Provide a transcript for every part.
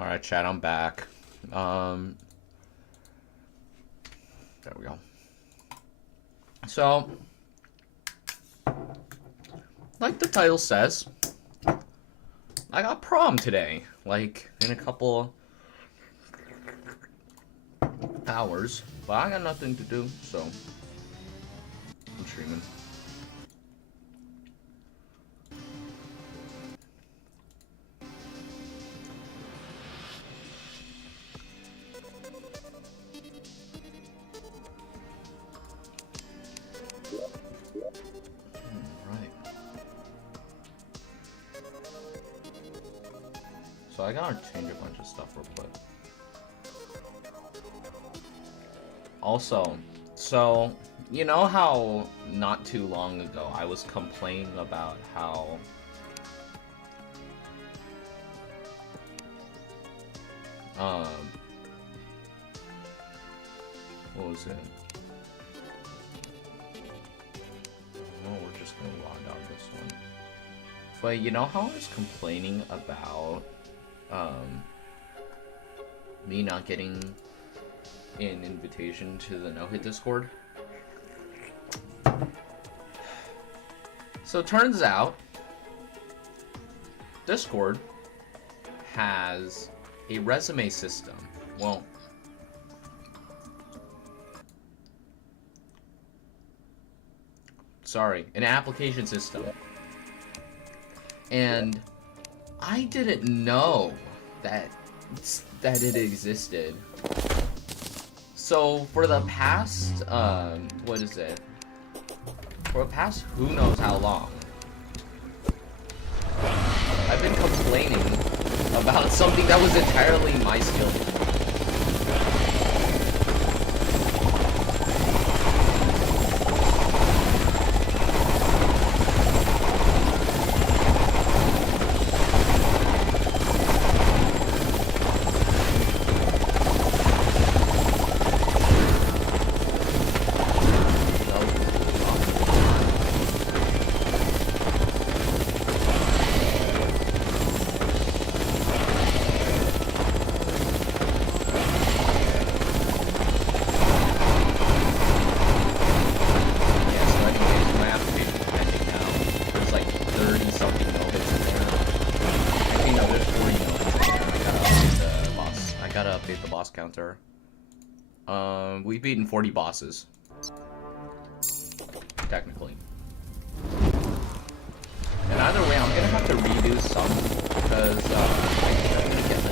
Alright, chat, I'm back. There we go. So, like the title says, I got prom today. Like, in a couple hours. But I got nothing to do, so I'm streaming. So I gotta change a bunch of stuff real quick. Also, so, you know how not too long ago I was complaining about how what was it? No, we're just gonna log out this one. But you know how I was complaining about me not getting an invitation to the Nohit Discord? So it turns out Discord has a resume system. Well, sorry, an application system. And I didn't know that it existed. So for the past what is it? For the past who knows how long, I've been complaining about something that was entirely my skill. We've beaten 40 bosses. Technically. And either way, I'm gonna have to redo some because I'm gonna get the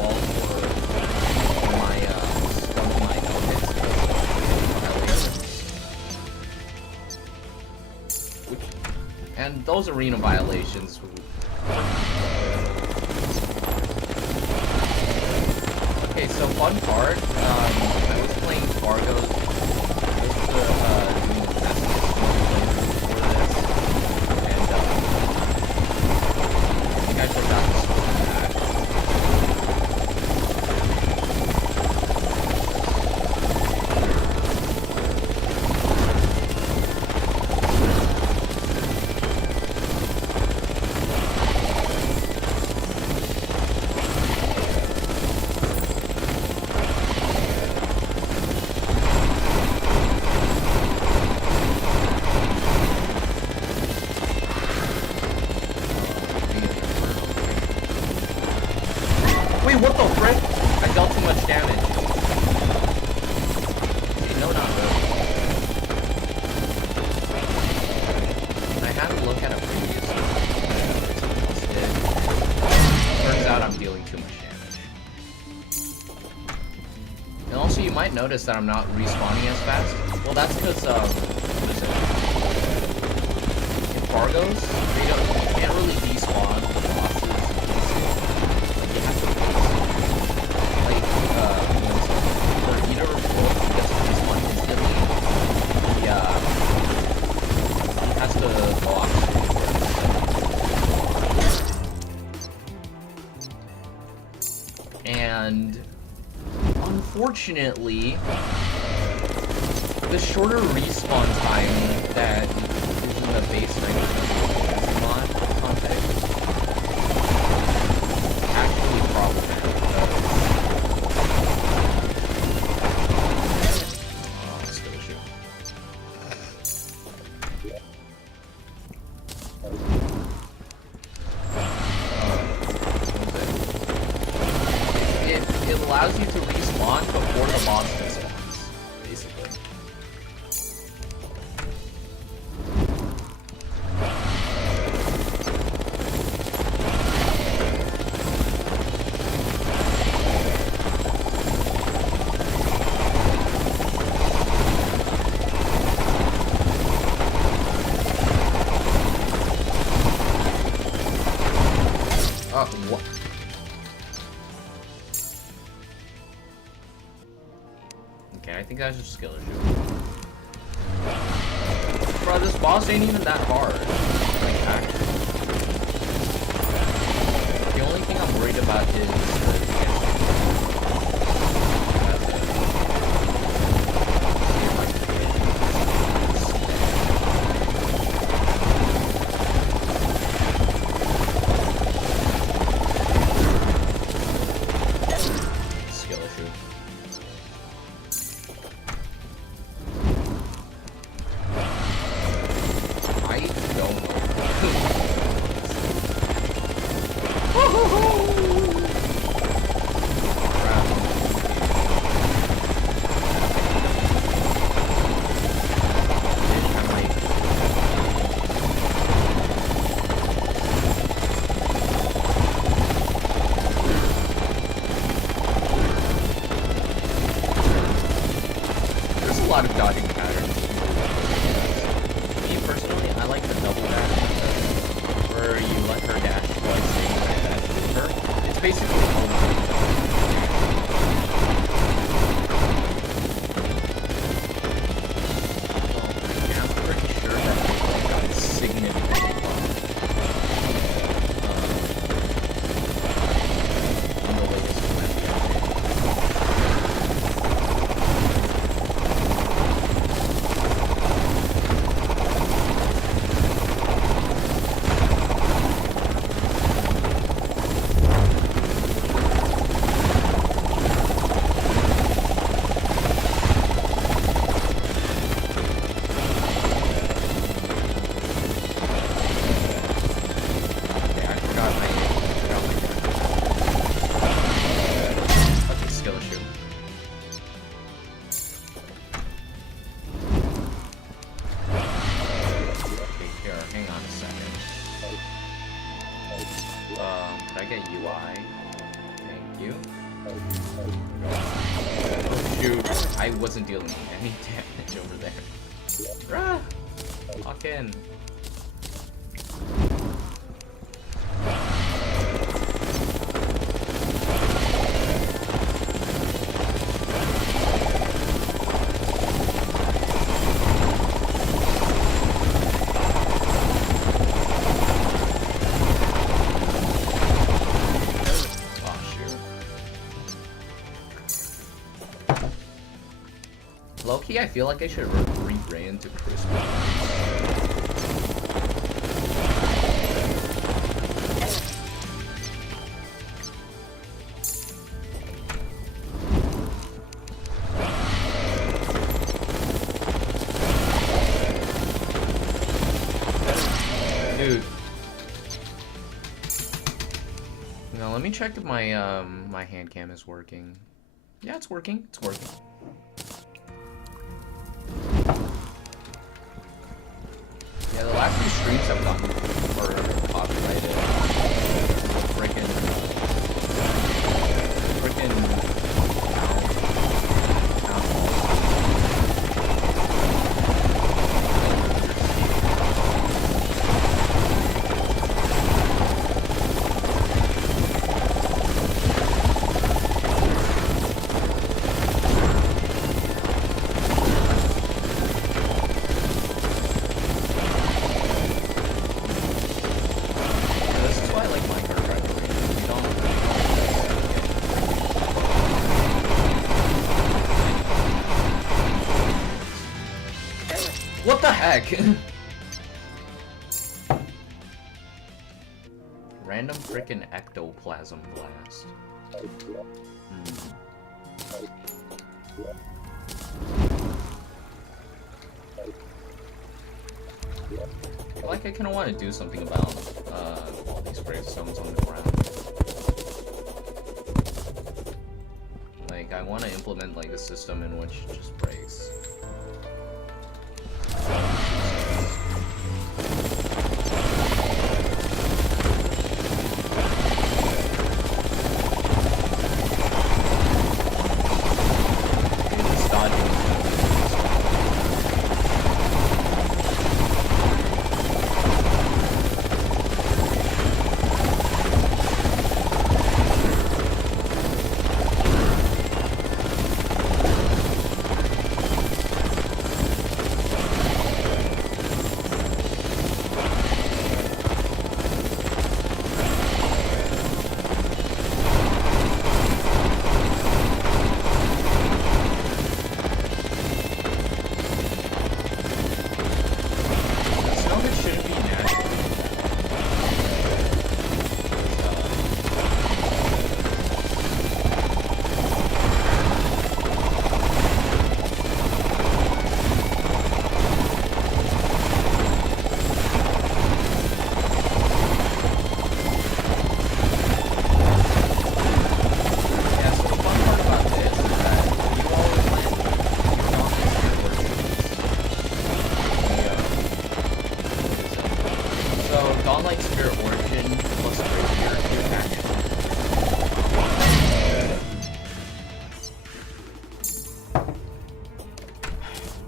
wall for my nohits. And those arena violations. Okay, so fun part, I was playing Fargo with the masochist before this, and I think I forgot to start that. Notice that I'm not respawning as fast. Well, that's because what is it? In Fargo's, you can't really despawn bosses. You have to like for either wolf he gets to respawn instantly. He has to block. And unfortunately, the shorter respawn time that is in the base mod context is actually problematic. allows you to respawn before the monster spawns, basically. What? Okay, I think that's just a skill issue. Bro, this boss ain't even that hard. Like, actually. The only thing I'm worried about is the lot of dodging patterns. Me personally, I like the double dash method, where you let her dash twice and you dash with her. It's basically I'm pretty sure that is significantly on the latest Calamity update. Could I get UI? Thank you. Oh shoot, I wasn't dealing any damage over there. Bruh! Lock in. Low-key, I feel like I should rebrand to Prisma. Dude. Now let me check if my my hand cam is working. Yeah, it's working. It's working. Yeah, the last few streams I've gotten are copyrighted. Frickin' what the heck? Random frickin' ectoplasm blast. I feel like I kinda wanna do something about all these gravestones on the ground. I want to implement like a system in which it just breaks.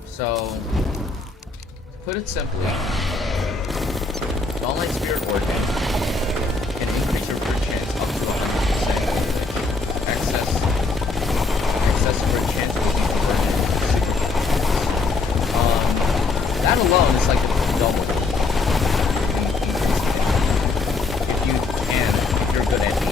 So, to put it simply, the online spirit organ can increase your crit chance up to 100%, which excessive crit chance will be converted into super. That alone is like a double. If you're good at aiming.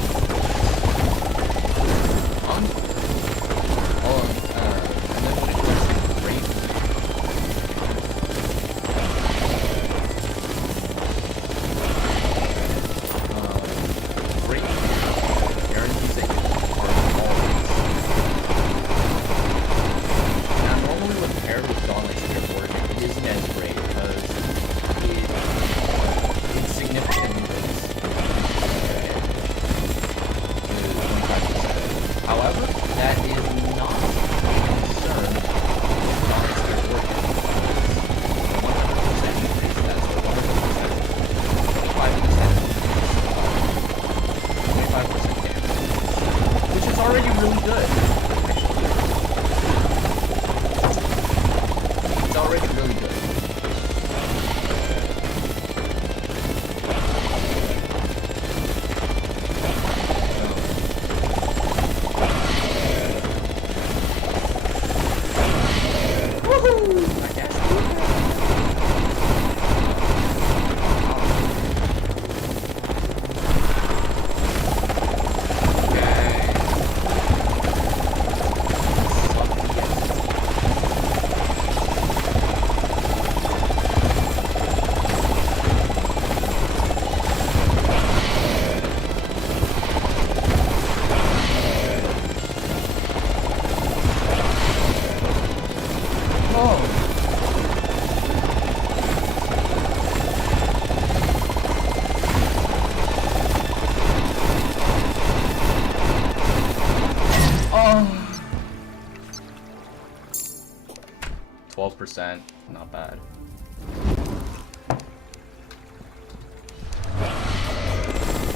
Not bad.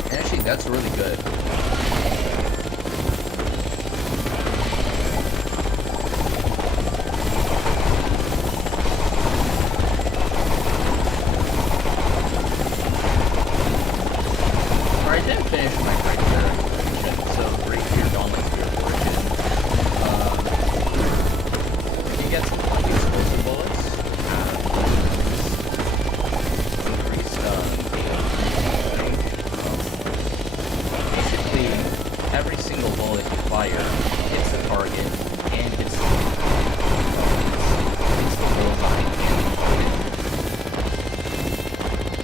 And actually, that's really good. Alright, I didn't finish my criteria, so right here, Gauntlet Spirit Origin. You get some like explosive bullets. Every single bullet you fire hits the target and hits the bullseye and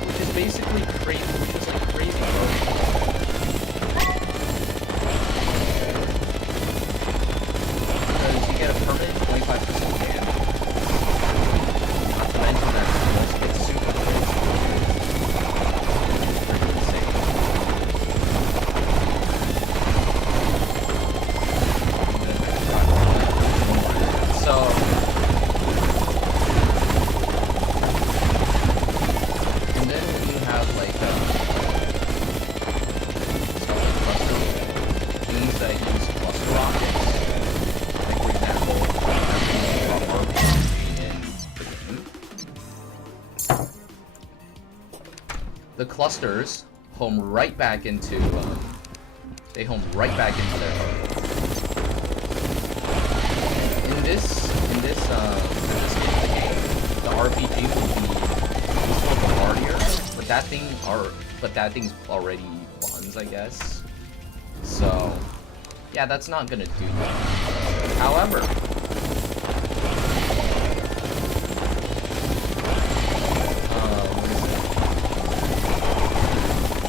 which is basically crazy, which is like crazy because you get a permanent 25% damage. Not to mention that once you get super crazy. clusters home right back into they home right back into their home. In this game, the RPG will be useful Bombardier, but that thing's already buns, I guess. So yeah, that's not gonna do that. However,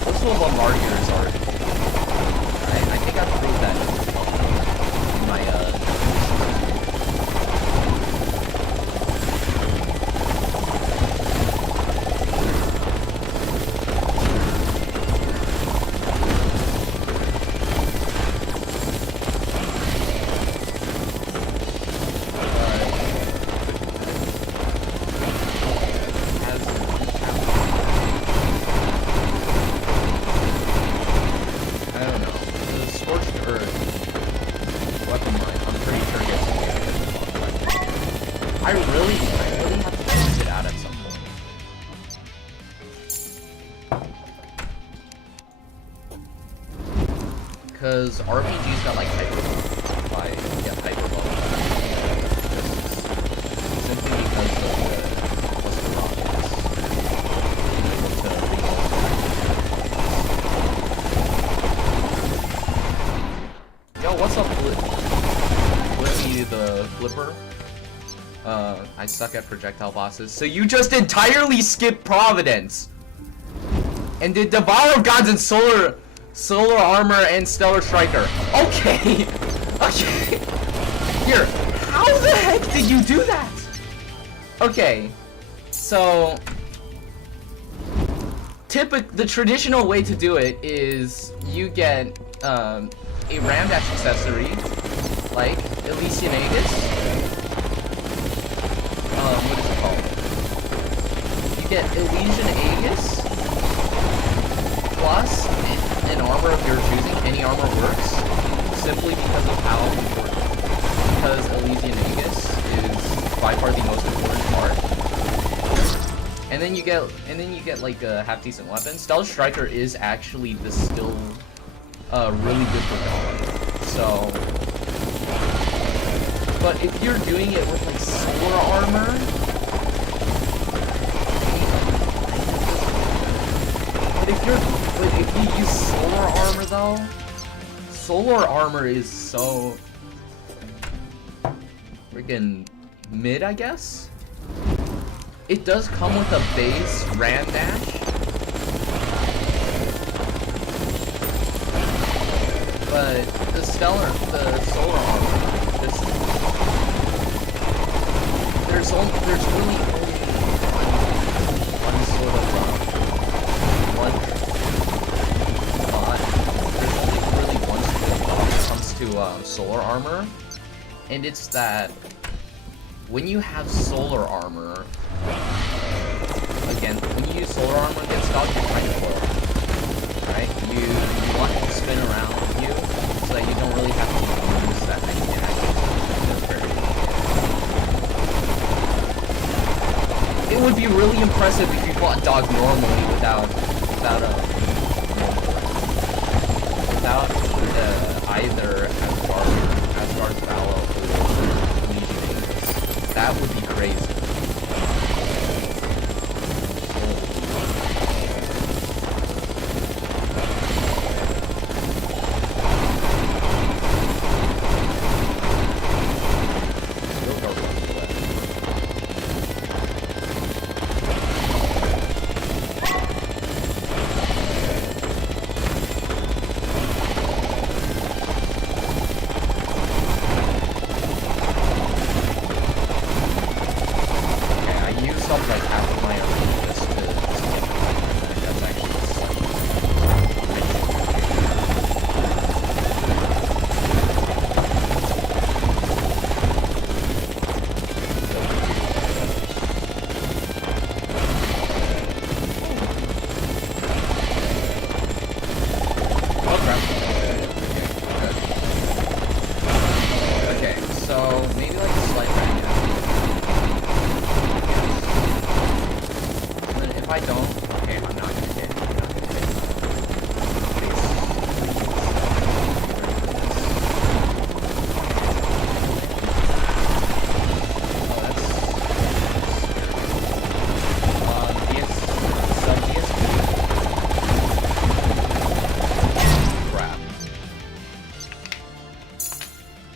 Postal Bombardiers are. I think I've proved that in my I really have to test it out at some point. Cause RPG's got like hyper simply because of the rockets. Yo, what's up, Blippi the Flipper? I suck at projectile bosses. So you just entirely skipped Providence and did Devour of Gods and Solar Armor and Stellar Striker. Okay. Okay. Here, how the heck did you do that? Okay. So the traditional way to do it is you get a Ram Dash accessory like Elysian Aegis. What is it called? You get Elysian Aegis plus an armor of your choosing. Any armor works, simply because of how important. Because Elysian Aegis is by far the most important part. And then you get like a half decent weapon. Stealth Striker is actually still really good for Dawn. So. But if you're doing it with like solar armor, but if you use solar armor though, solar armor is so freaking mid, I guess. It does come with a base Ram Dash, but the solar armor. There's really only one sort of one bot. There's only really one sort of bot when it comes to solar armor, and it's that when you have solar armor, again, when you use solar armor against dogs, you're trying to blow, right? You want it to spin around with you, so that you don't really have to use that many dashes. It would be really impressive if you fought dogs normally without either Asgard's Valor or Legion Aegis. That would be crazy.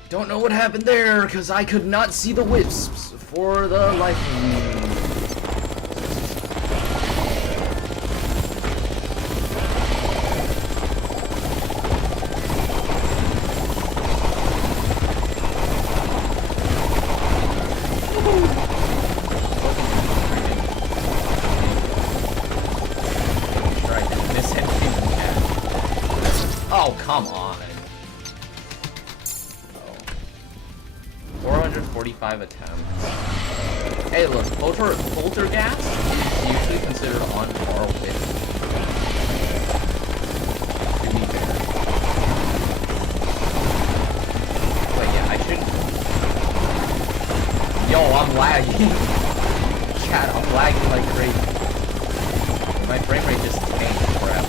Don't know what happened there, because I could not see the wisps for the life of me. Oh, come on. 445 attempts. Hey, look, Polterghast is usually considered on par with it. To be fair. But yeah, I shouldn't. Yo, I'm lagging. Chat, I'm lagging like crazy. My frame rate just tanked, crap.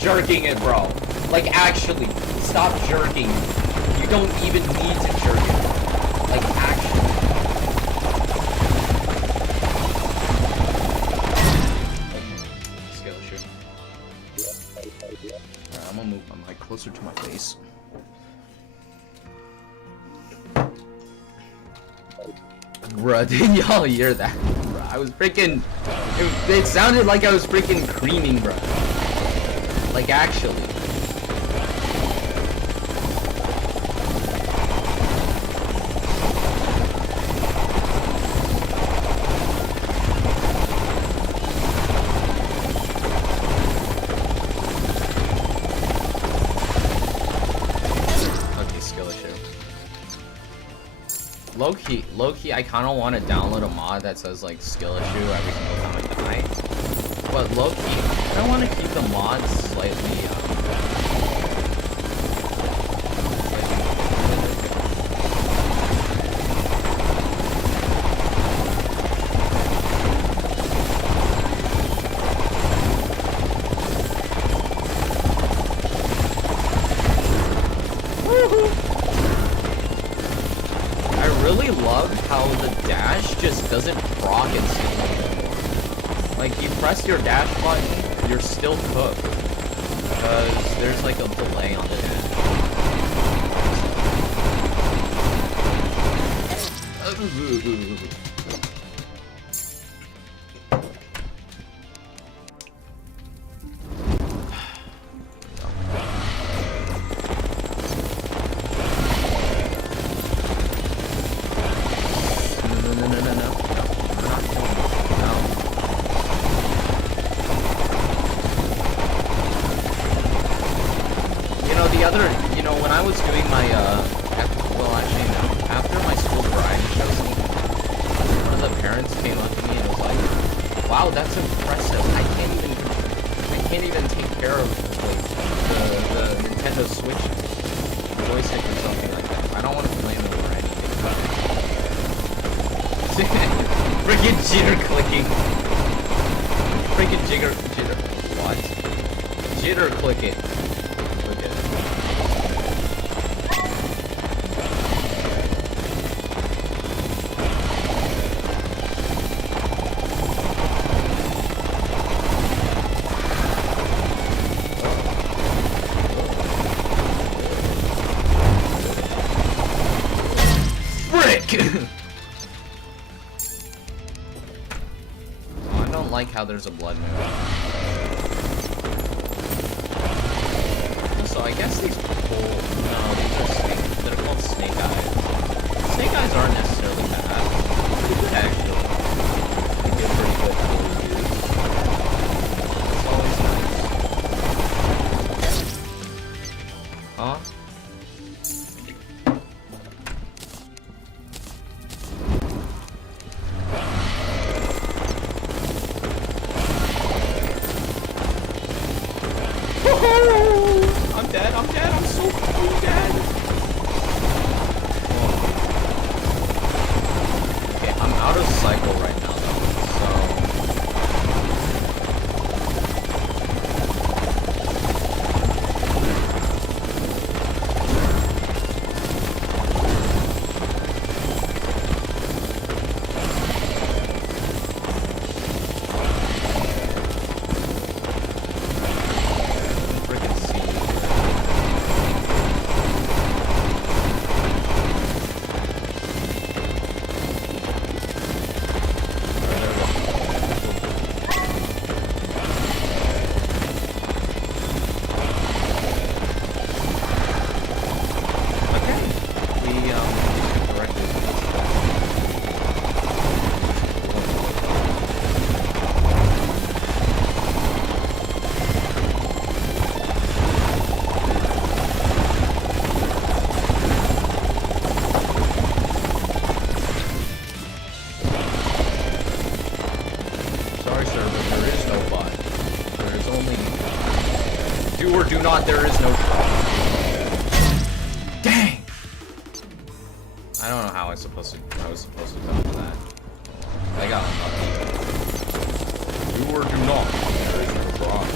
Jerking it, bro. Like, actually, stop jerking. You don't even need to jerk it. Like, actually. Skill issue. Alright, I'm gonna move my mic closer to my face. Bruh, did y'all hear that? Bruh, I was freaking... It sounded like I was freaking creaming, bruh. Like, actually. low key, I kind of want to download a mod that says like skill issue every single time I die. But low key, I want to keep the mods slightly. How the dash just doesn't proc instantly anymore. Like, you press your dash button, you're still cooked. Because there's like a delay on the dash. How there's a blood moon. So I guess these people, no, these are they're called snake eyes. Snake eyes aren't necessarily bad. Pretty good actually. They do pretty good reviews. It's always nice. Huh? Not, there is no problem. Dang! I don't know how I was supposed to dodge that. I got unlucky. Do or do not. There is no problem.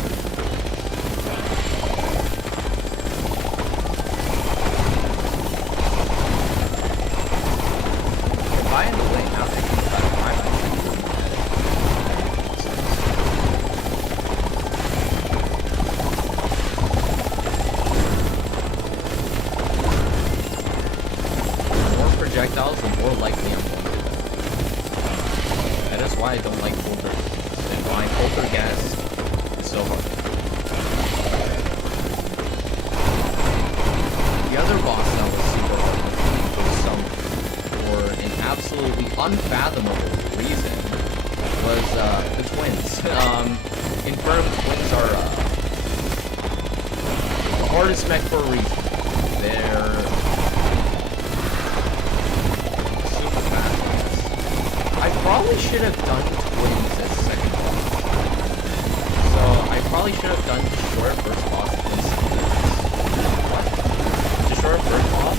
By the way, now thinking about it, I'm actually doing that. Projectiles, the more likely I'm going to die. That is why I don't like Polterghast, and why Polterghast is so hard. The other boss that was super hard for an absolutely unfathomable reason was the twins. Infernum twins are the hardest mech for a reason. They're probably should have done twins as second boss. So I probably should have done destroy first boss as what? Destroy first boss?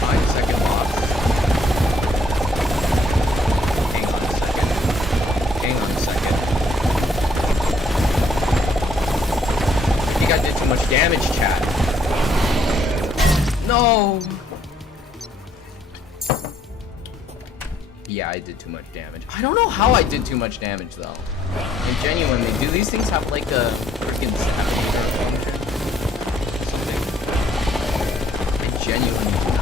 Find second boss. Hang on a second. Hang on a second. I think I did too much damage, chat. No! Yeah, I did too much damage. I don't know how I did too much damage, though. And genuinely, do these things have, like, a freaking Saboteur function? Or something? I genuinely do not know.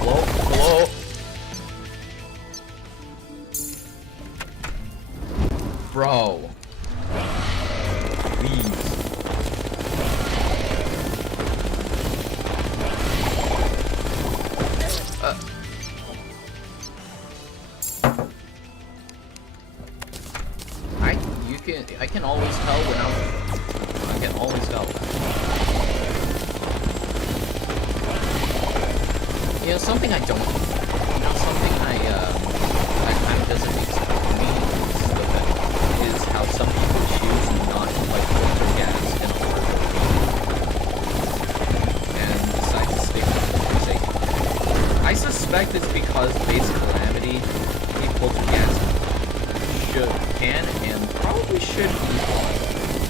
Hello? Hello? Bro. Please. I can always tell when I can always tell. You know, something I don't, you know, something that kind of doesn't make sense to me is how some people choose not to like Polterghast and and decide to stick with Forsaken. I suspect it's because base Calamity, Polterghast can and probably should be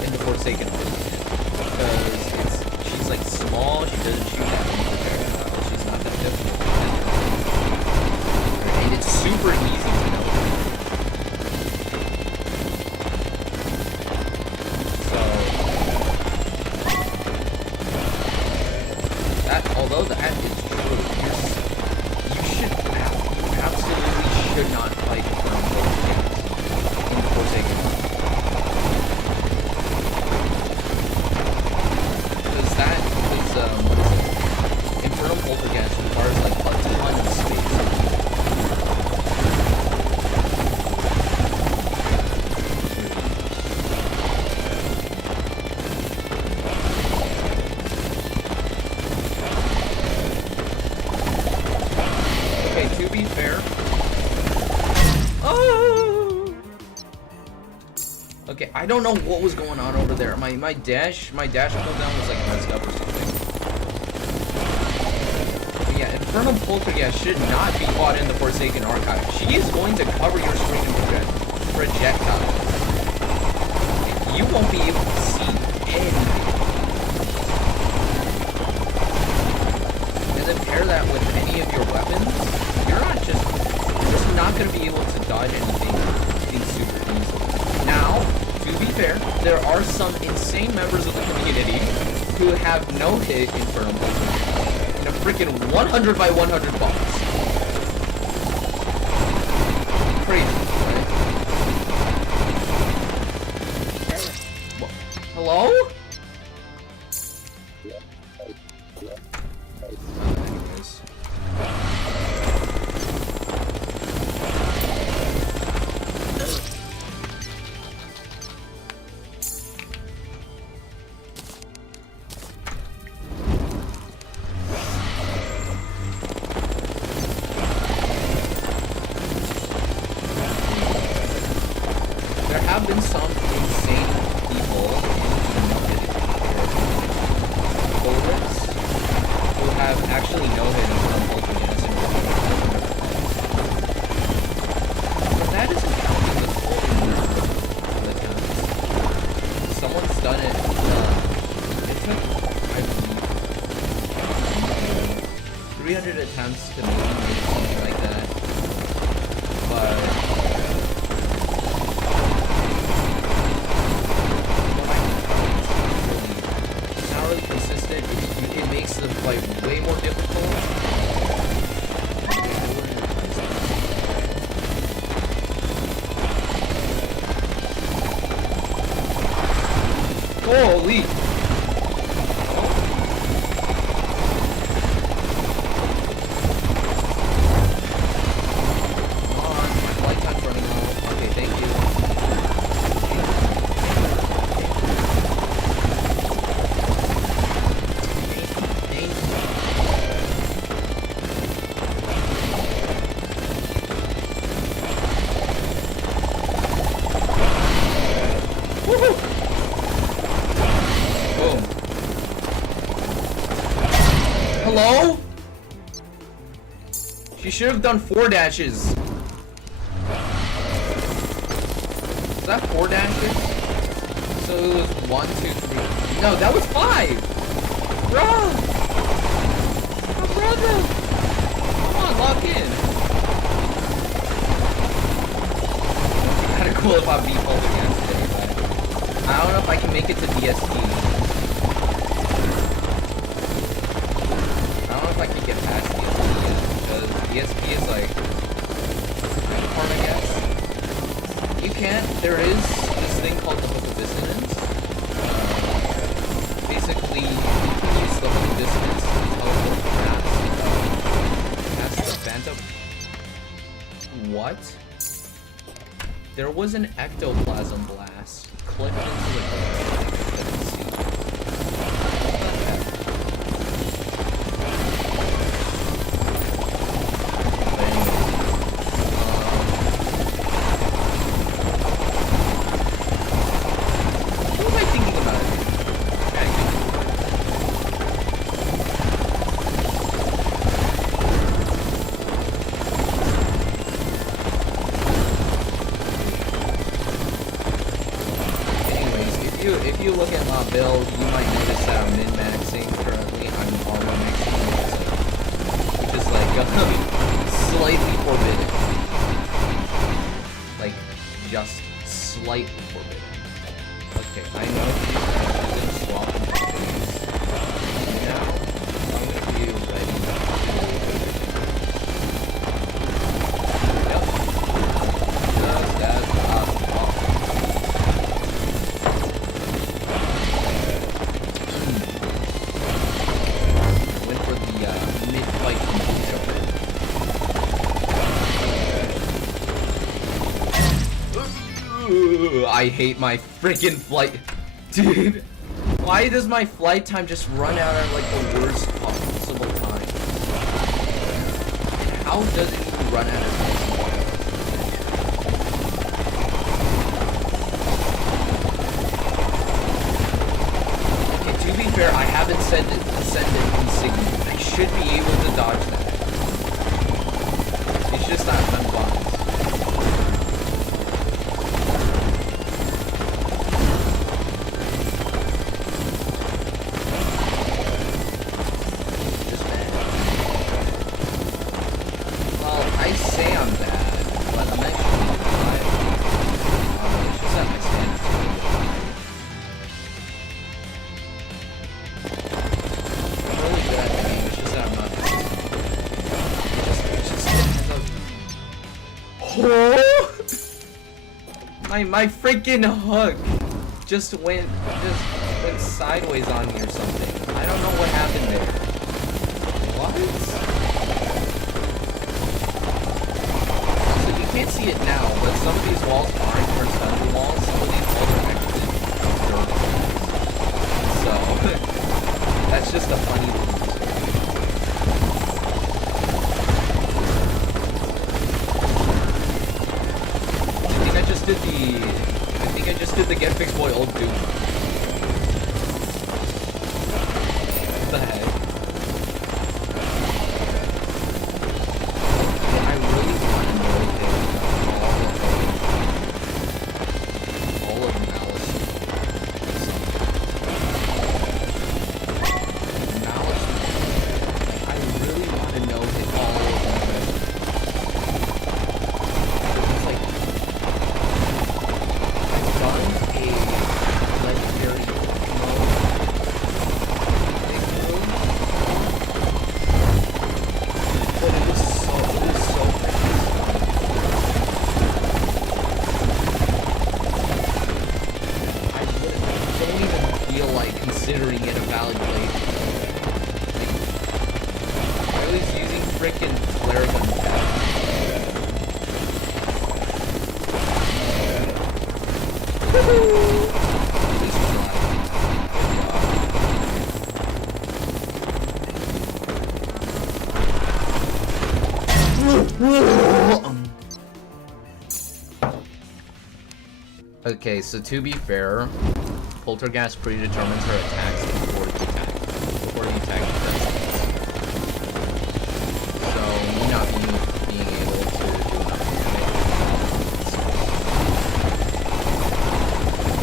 in the Forsaken because she's like small, she doesn't shoot that many projectiles, she's not that difficult, and it's super easy to know. So that, although that is true, you absolutely should not fight from Poltergeist. Because that is, what is it? Infernum Polterghast requires like a ton of space. Okay, to be fair. Okay, I don't know what was going on over there. My dash cooldown was like messed up or something. But yeah, Infernum Polterghast should not be fought in the Forsaken Archive. She is going to cover your screen in projectiles. You won't be able to see anything. And then pair that with any of your weapons, you're just not going to be able to dodge anything super easily. Now, to be fair, there are some insane members of the community who have Nohit Infernum Mod in a freaking 100 by 100 box. Crazy, right? What? Hello? Anyways. There have been some insane people who have actually no-hit from Poltergeist and but that isn't counting the full someone's done it. It took, I believe, 300 attempts to maybe make something like that. But consistent, it makes the fight way more difficult. Holy! Come on, my light time's running Hello? She should have done 4 dashes. Is that 4 dashes? So it was 1, 2, 3. No, that was 5! Bruh! My brother! Come on, lock in. Kinda cool if I beat Polterghast today, but I don't know if I can make it to DST. I don't know if I can get past DST yet, because DST is like part, I guess. You can't. There is this thing called the Hook of Dissonance. Basically, you can use the Hook of Dissonance to teleport past the Phantom. What? There was an ectoplasm blast clipped into the door. If you look at my build, you might notice that I'm min-maxing currently. I'm armor maxing, which is like slightly forbidden. Like, just slightly forbidden. Okay, I know these didn't swap into things. Now, I'm gonna be ready to Yep. Just as I thought. I hate my freaking flight. Dude, why does my flight time just run out at like the worst possible time? How does it even run out of time? Okay, to be fair, I haven't sent it insignia. I should be able to dodge that. It's just not unboxed. My freaking hook just went sideways on me or something. I don't know what happened there. What? So you can't see it now, but some of these walls aren't horizontal walls. Some of these walls are actually vertical. So that's just a funny thing. I think I just did the Get Fixed Boy old dude. What the heck? Yeah, I really want to know all of Malice. Malice. I really want to know all of them. Okay, so to be fair, Polterghast predetermines her attacks before the attack presents. me not being able to do enough damage.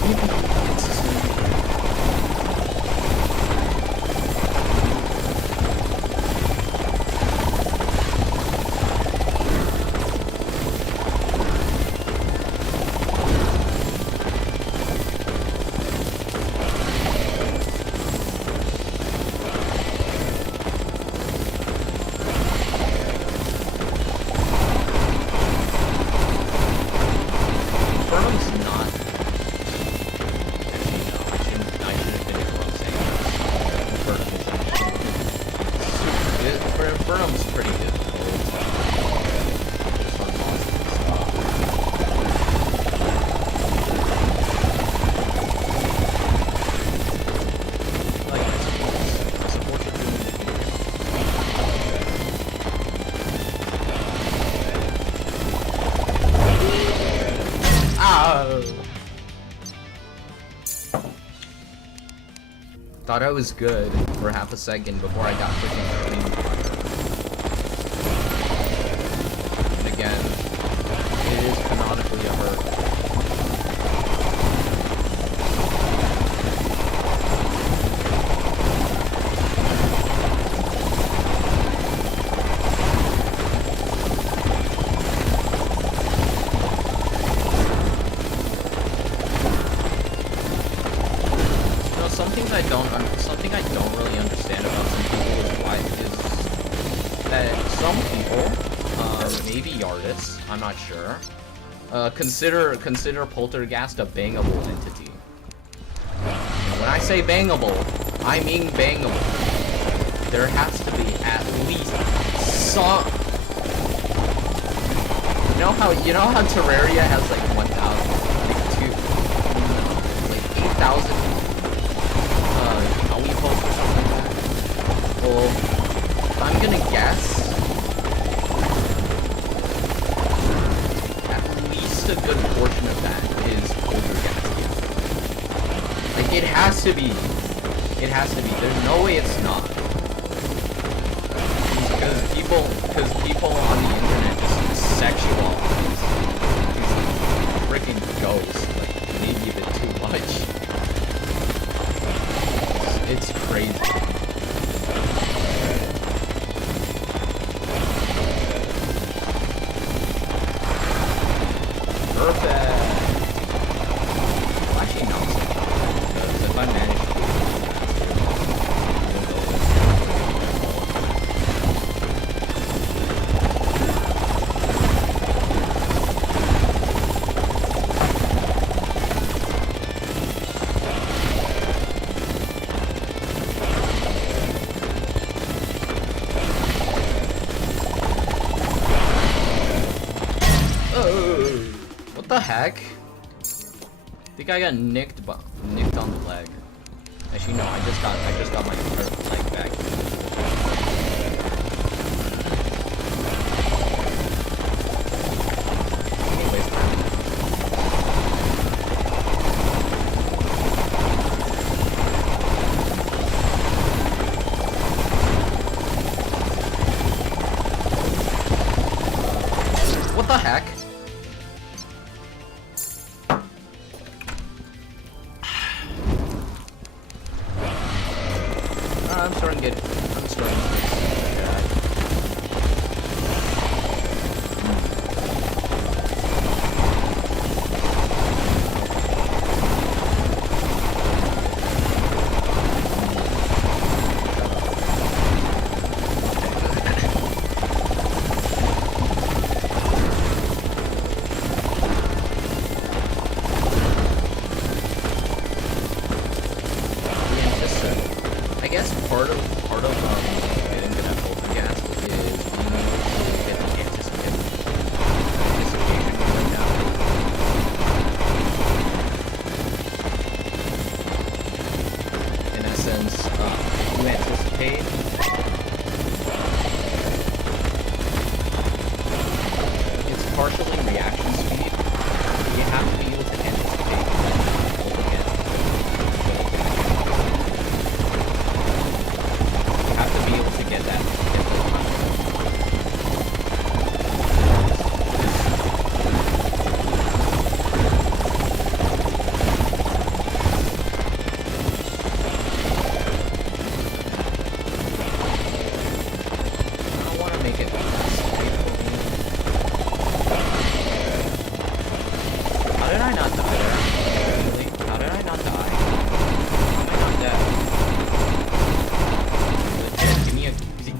Maybe consistent. Thought I was good for half a second before I got freaking clean. And again, it is canonically a hurt. Something I don't really understand about some people is that some people, maybe artists, I'm not sure, consider Polterghast a bangable entity. And when I say bangable, I mean bangable. There has to be at least some. You know how Terraria has like 1,000, like 8,000. Or something like that. Well, I'm gonna guess at least a good portion of that is Polterghast. Like, it has to be. It has to be. There's no way it's not. Because people on the internet just sexualize these freaking ghosts, like, maybe a bit too much. It's crazy. Perfect. Well, actually, no. Because if I manage to do What the heck? I think I got nicked on the leg. Actually, no, I just got my leg back. Anyways, what the heck? I'm starting to get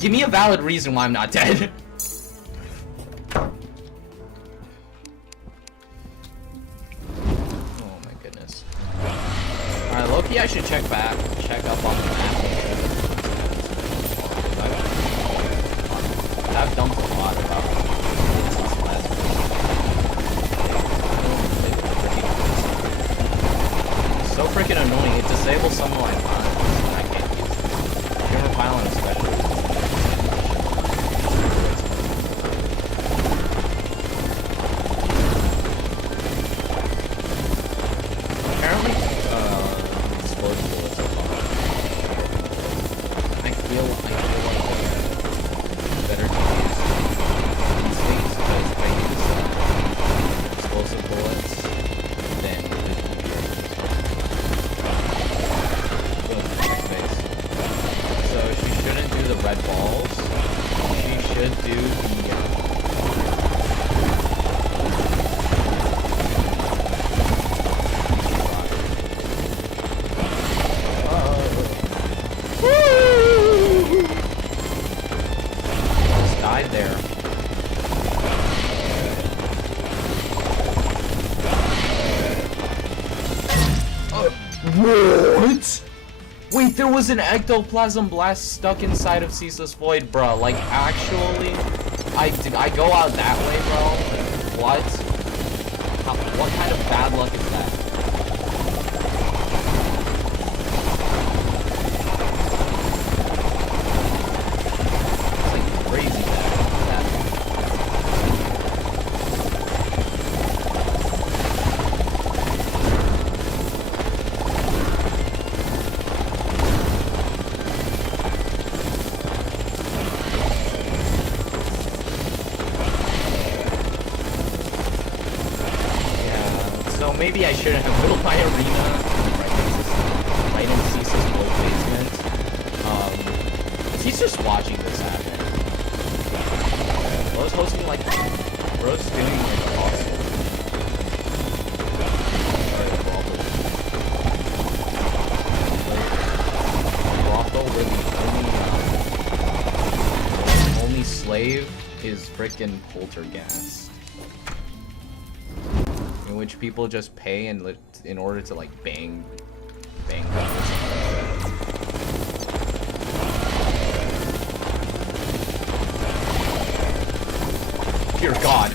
Give me a valid reason why I'm not dead. Oh my goodness. Alright, Loki, I should check up on the map. I've dumped a lot about so freaking annoying. It disables some of my files. I can't use it. If you ever file on a special. Apparently, explosive bullets are fine. I feel like better to use these things because if I use explosive bullets, then so she shouldn't do the red balls. She should do the almost died there. What? Wait, there was an ectoplasm blast stuck inside of Ceaseless Void, bro. Like, actually, I go out that way, bro. What? What kind of bad luck is that? It's like crazy that. Maybe I shouldn't have built my arena right in Ceaseless Void basement. He's just watching this happen. Bro's hosting like, bro's doing like awesome. Brothel where the only slave is frickin' Polterghast. In which people just pay and in order to like bang them. Dear God.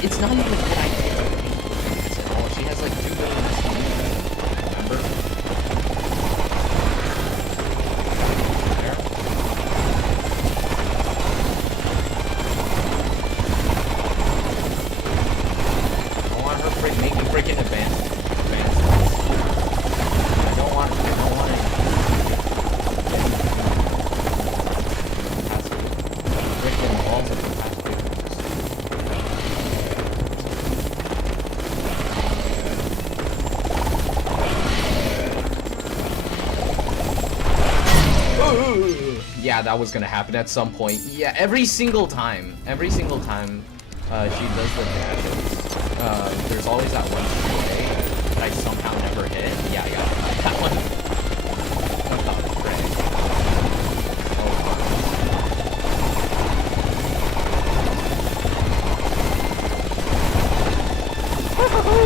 It's not even a good idea. Oh, she has like 2 million SP. Remember? There. I want her making freaking advanced. I don't want it. Freaking balls of yeah, that was gonna happen at some point. Yeah, every single time she does the dashes, there's always that one spray that I somehow never hit. Yeah, I got that one. What the frick? Oh,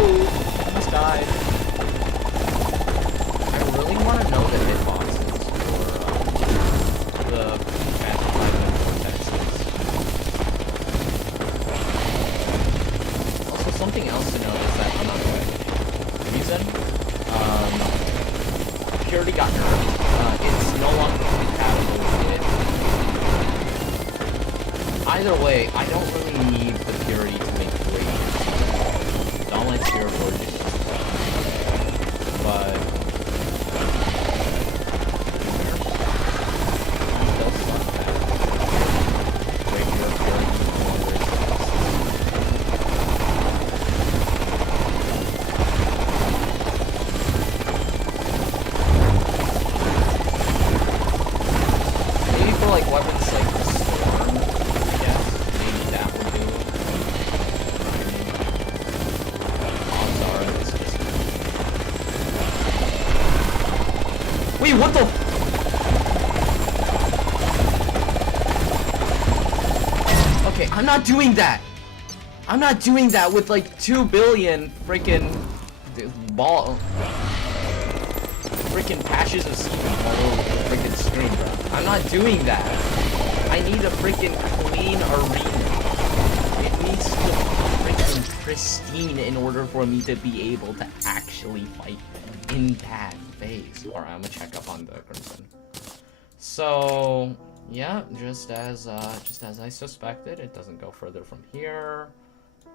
almost died. I really want to know the hitboxes for the something else Either way, I don't really need the purity to make radiance. Don't like pure gorgeous. But what the? Okay, I'm not doing that. I'm not doing that with like 2 billion freaking freaking patches of seaweed all over the freaking screen, bro. I'm not doing that. I need a freaking clean arena. It needs to be freaking pristine in order for me to be able to actually fight in that phase. Alright, I'm gonna check up on the Crimson. So yeah, just as I suspected, it doesn't go further from here.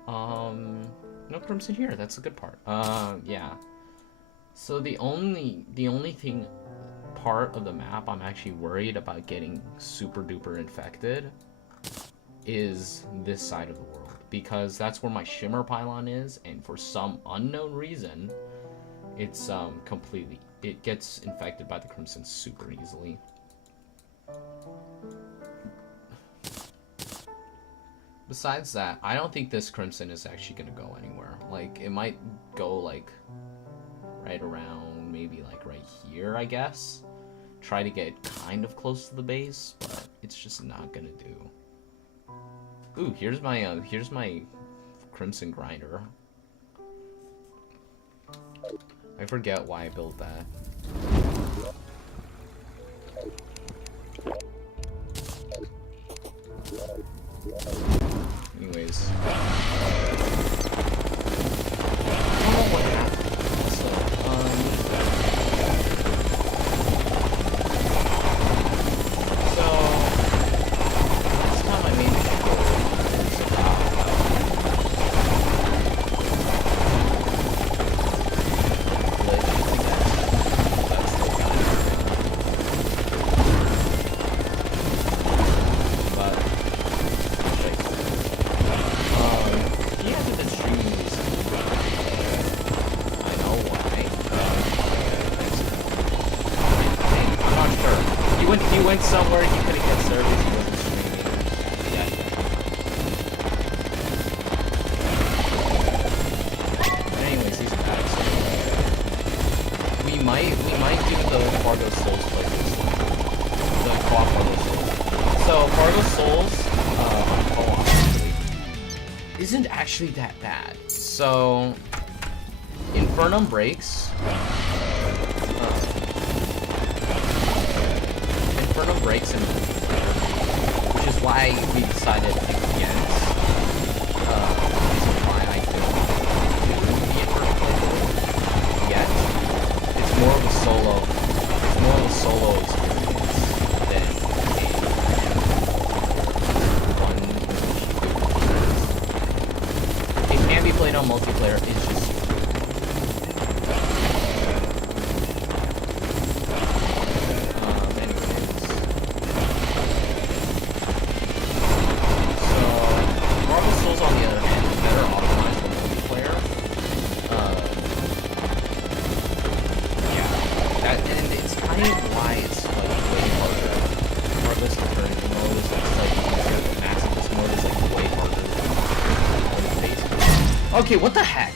No Crimson here, that's a good part. Yeah. So the only thing part of the map I'm actually worried about getting super duper infected is this side of the world, because that's where my shimmer pylon is, and for some unknown reason it's it gets infected by the Crimson super easily. Besides that, I don't think this Crimson is actually gonna go anywhere. Like, it might go like right around, maybe like right here, I guess. Try to get kind of close to the base, but it's just not gonna do. Ooh, here's my Crimson grinder. I forget why I built that. Anyways. I don't know what happened. So, last time I made this goal was about went somewhere he couldn't get service, he wasn't streaming. Yeah. But anyways, he's back, so we might do the Fargo Souls playthrough. The co-op Fargo Souls. So Fargo Souls co-op isn't actually that bad. So Infernum breaks. Infernum breaks in which is why we decided against why I don't do the Infernum playthrough yet. It's more of a solo experience than a one. It can be played on multiplayer, it's just okay, what the heck?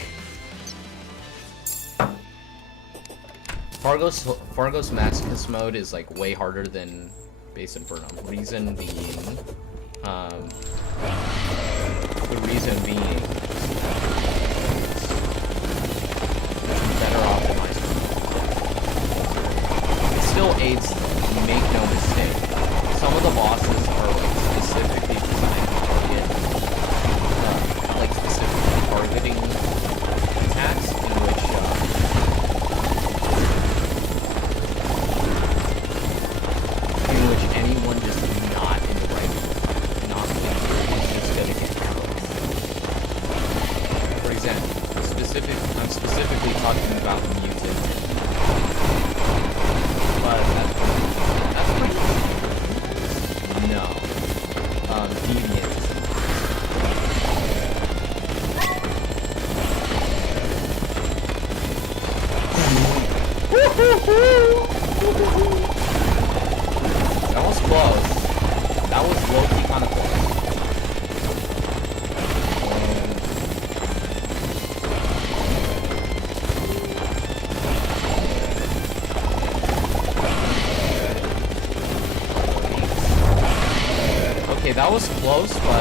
Fargo's masochist mode is like way harder than base Infernum. Reason being, better optimized. It still aids though, make no mistake. Some of the bosses are like specifically designed to target, like specifically targeting attacks in which anyone just not in the right, not in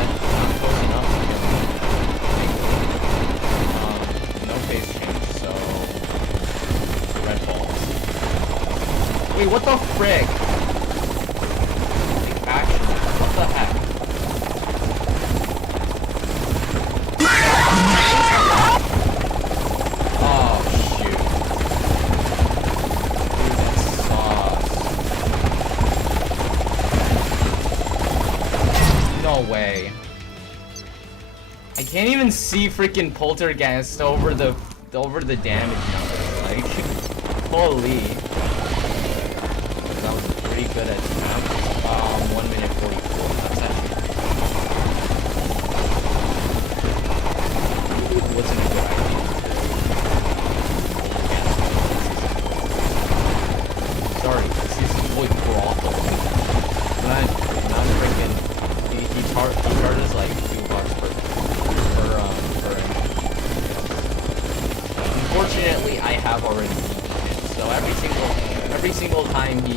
but not close enough to kill me. No phase change, so red balls. Wait, what the frick? Take action. What the heck? Oh shoot. Dude, that sucks. No way. I can't even see freaking Polterghast over the damage number. Like, holy. That was pretty good at 1 minute 44. That's actually wasn't a good idea. Sorry, this is like brothel. Not freaking. He charges like $2 per. Unfortunately, I have already beaten him, so every single time he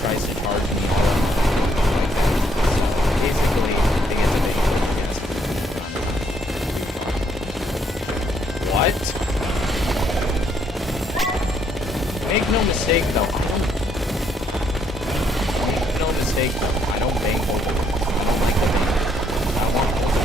tries to charge me, so basically, I get to make sure he has What? Make no mistake though, I don't bang Polter. I don't like the bang. I want Polter.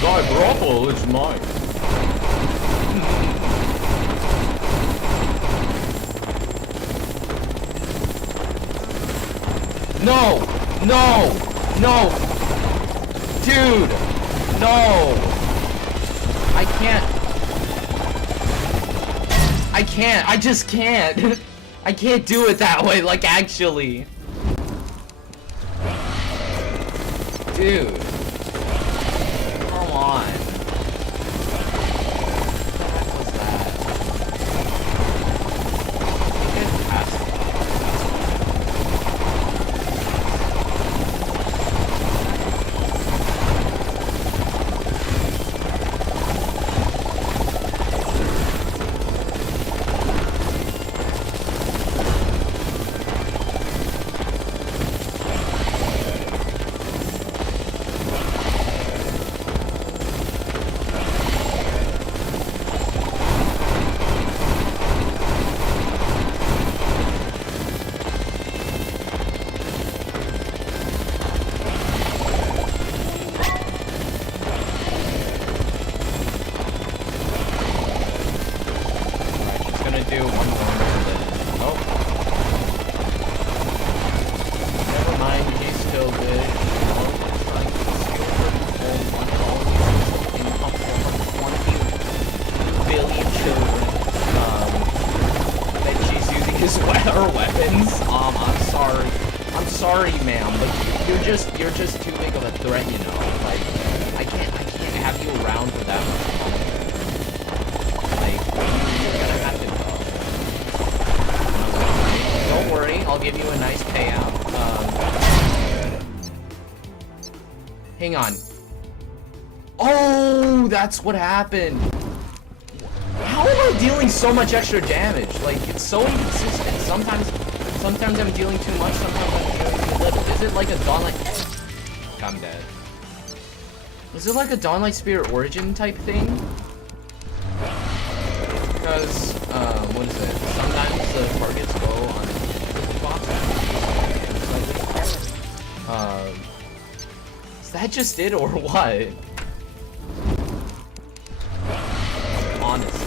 Thy brothel is mine. No! No! No! Dude! No! I can't. I just can't. I can't do it that way, like actually. Dude. Come on. What the heck was that? Get past that. You're just too big of a threat, you know. Like, I can't have you around for that much longer. Like, you're gonna have to go. Don't worry, I'll give you a nice payout. Hang on. Oh, that's what happened. How am I dealing so much extra damage? Like, it's so inconsistent. Sometimes I'm dealing too much, sometimes I'm dealing too little. Is it like a Dawnlight? I'm dead. Is it like a Dawnlight Spirit Origin type thing? Because, what is it? Sometimes the targets go on the box. Is that just it or what? Honestly.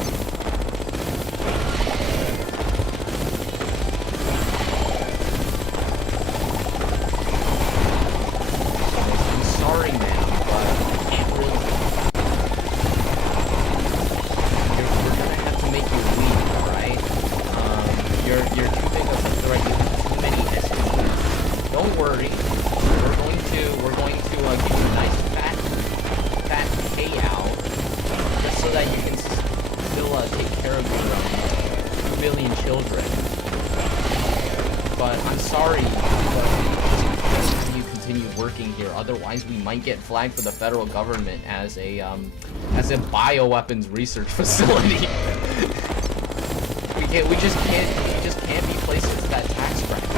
We're going to give you a nice working here. Otherwise, we might get flagged for the federal government as a bioweapons research facility. we just can't be placed with that tax bracket.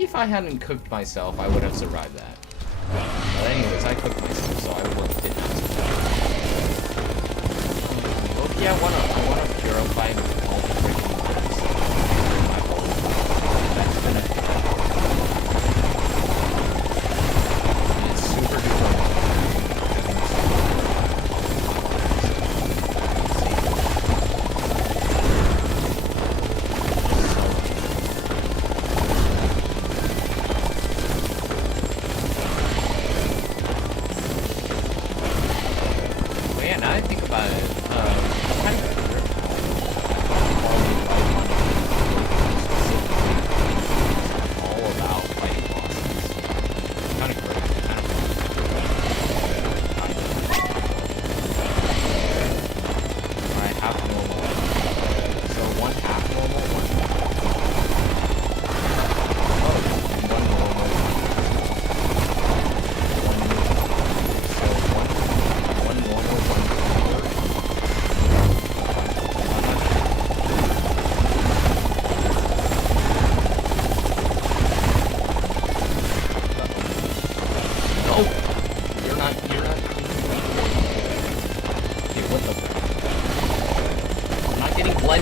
If I hadn't cooked myself, I would have survived that. But anyways, I cooked myself, so I did not survive. Okay, I wanna purify all the freaking mods in my hole. That's gonna be it's super duper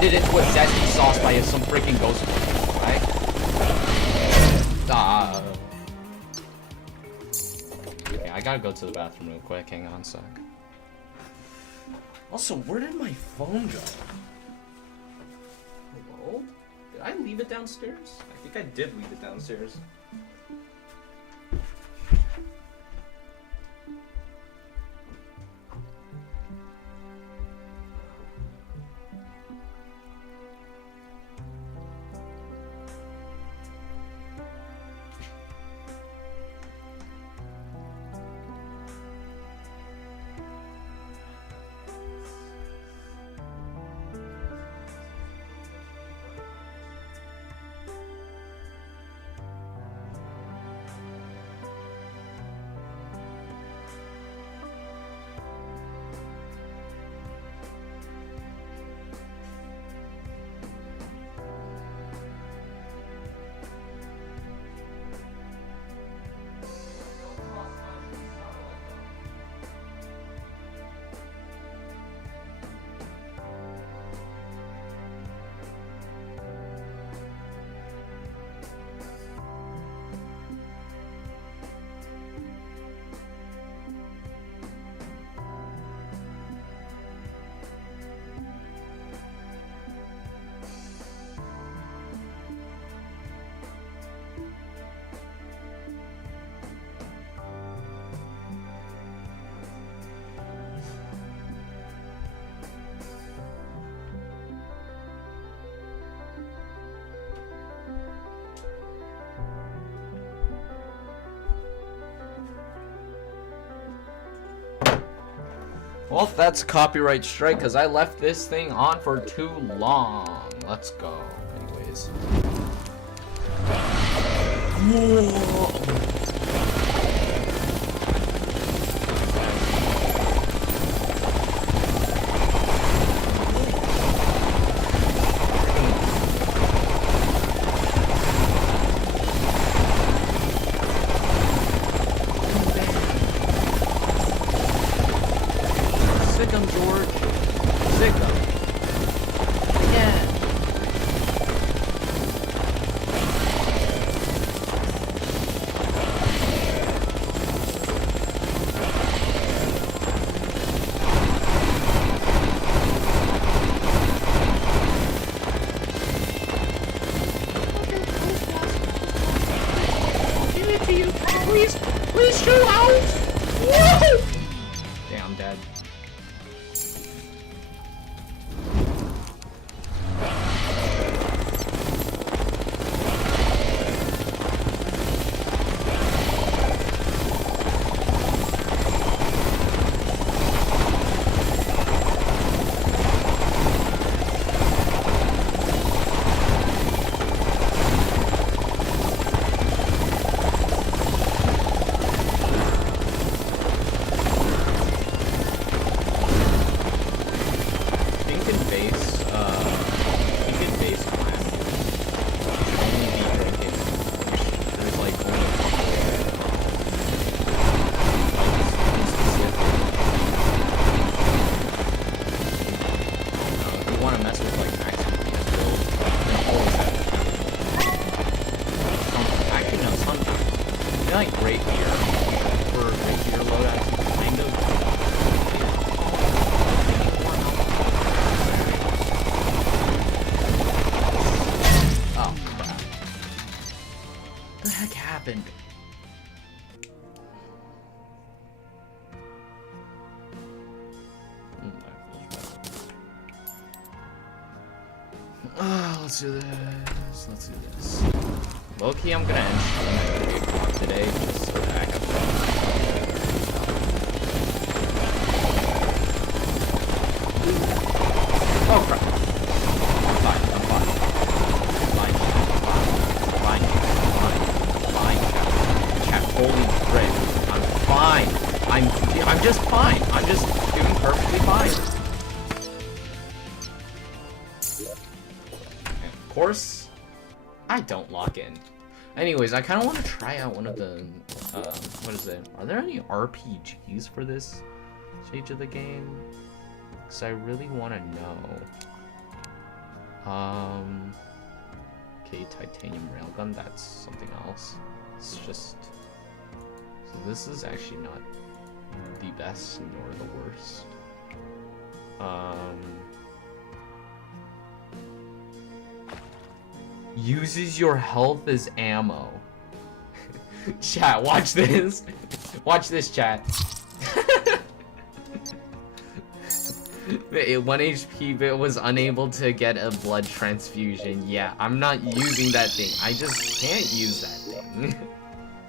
into a zesty sauce by some freaking ghost, right? Okay, I gotta go to the bathroom real quick. Hang on a sec. Also, where did my phone go? Hello? Did I leave it downstairs? I think I did leave it downstairs. Well, that's a copyright strike because I left this thing on for too long. Let's go. Anyways. Whoa. Let's do this. Let's do this. Low-key, I'm gonna end stream at 3 o'clock today, just so that I have Oh crap. I'm fine. Chat, holy frick. I'm fine. I'm just fine. I'm just doing perfectly fine. Of course, I don't lock in. Anyways, I kind of want to try out one of the, what is it? Are there any RPGs for this stage of the game? Because I really want to know. Okay, titanium railgun, that's something else. It's just... So this is actually not the best nor the worst. Uses your health as ammo. Chat, watch this. Watch this, chat. 1 HP but was unable to get a blood transfusion. Yeah, I'm not using that thing. I just can't use that thing.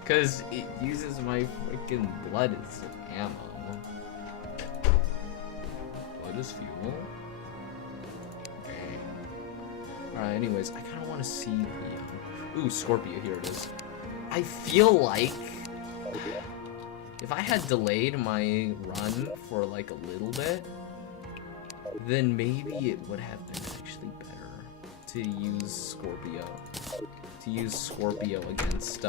Because it uses my freaking blood as ammo. Blood is fuel. Alright, anyways, I kind of want to see the... Ooh, Scorpio, here it is. I feel like... if I had delayed my run for like a little bit, then maybe it would have been actually better to use Scorpio. To use Scorpio against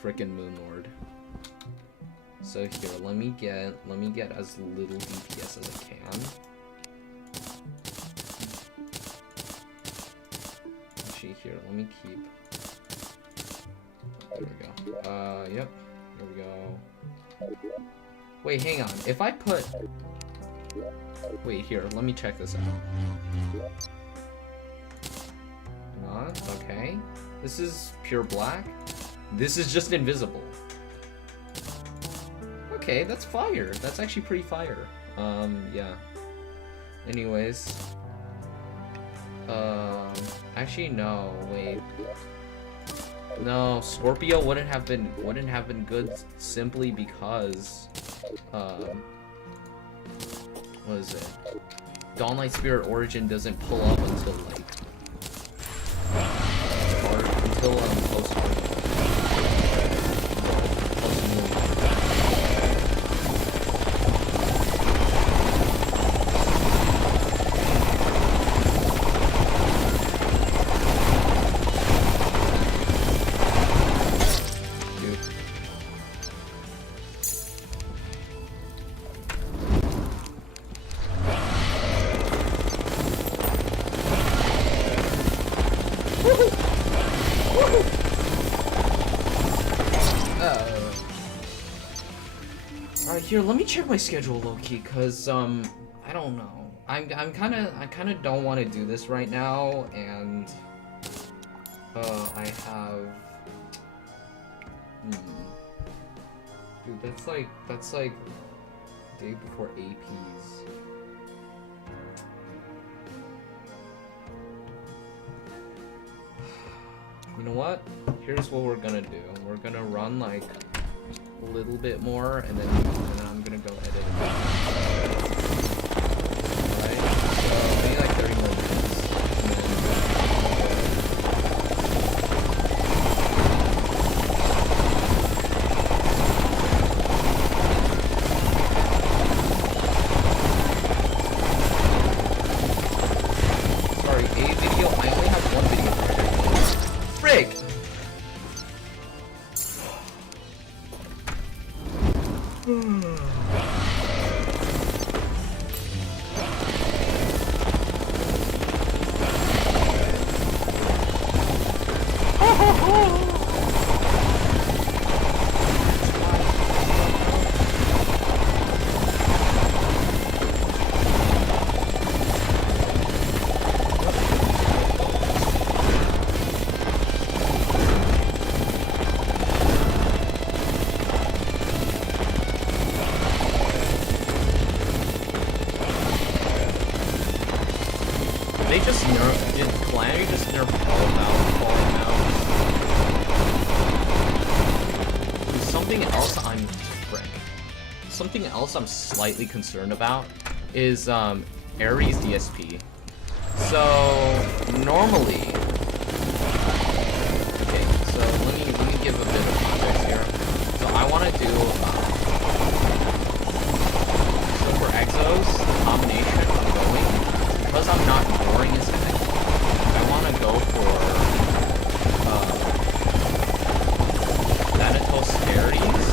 frickin' Moonlord. So here, let me get as little DPS as I can. Actually, here, let me keep. There we go. Yep. There we go. Wait, hang on. If I put... Wait, here, let me check this out. Not, okay. This is pure black. This is just invisible. Okay, that's fire. That's actually pretty fire. Yeah. Anyways. Actually, no, wait. No, Scorpio wouldn't have been good simply because what is it? Dawn Light Spirit Origin doesn't pull up until like post Here, let me check my schedule low-key, cause I don't know. I kinda don't want to do this right now, and I have dude, that's like day before APs. You know what? Here's what we're gonna do. We're gonna run like a little bit more, and then I'm gonna go edit it. Alright, so maybe like 30 more minutes. Sorry, a video. I only have one video project. Frick! I'm slightly concerned about is Ares DSP. So normally, okay, so let me give a bit of context here. So I want to do so for Exos, the combination I'm going, because I'm not boring as heck, I want to go for Thanatos Ares.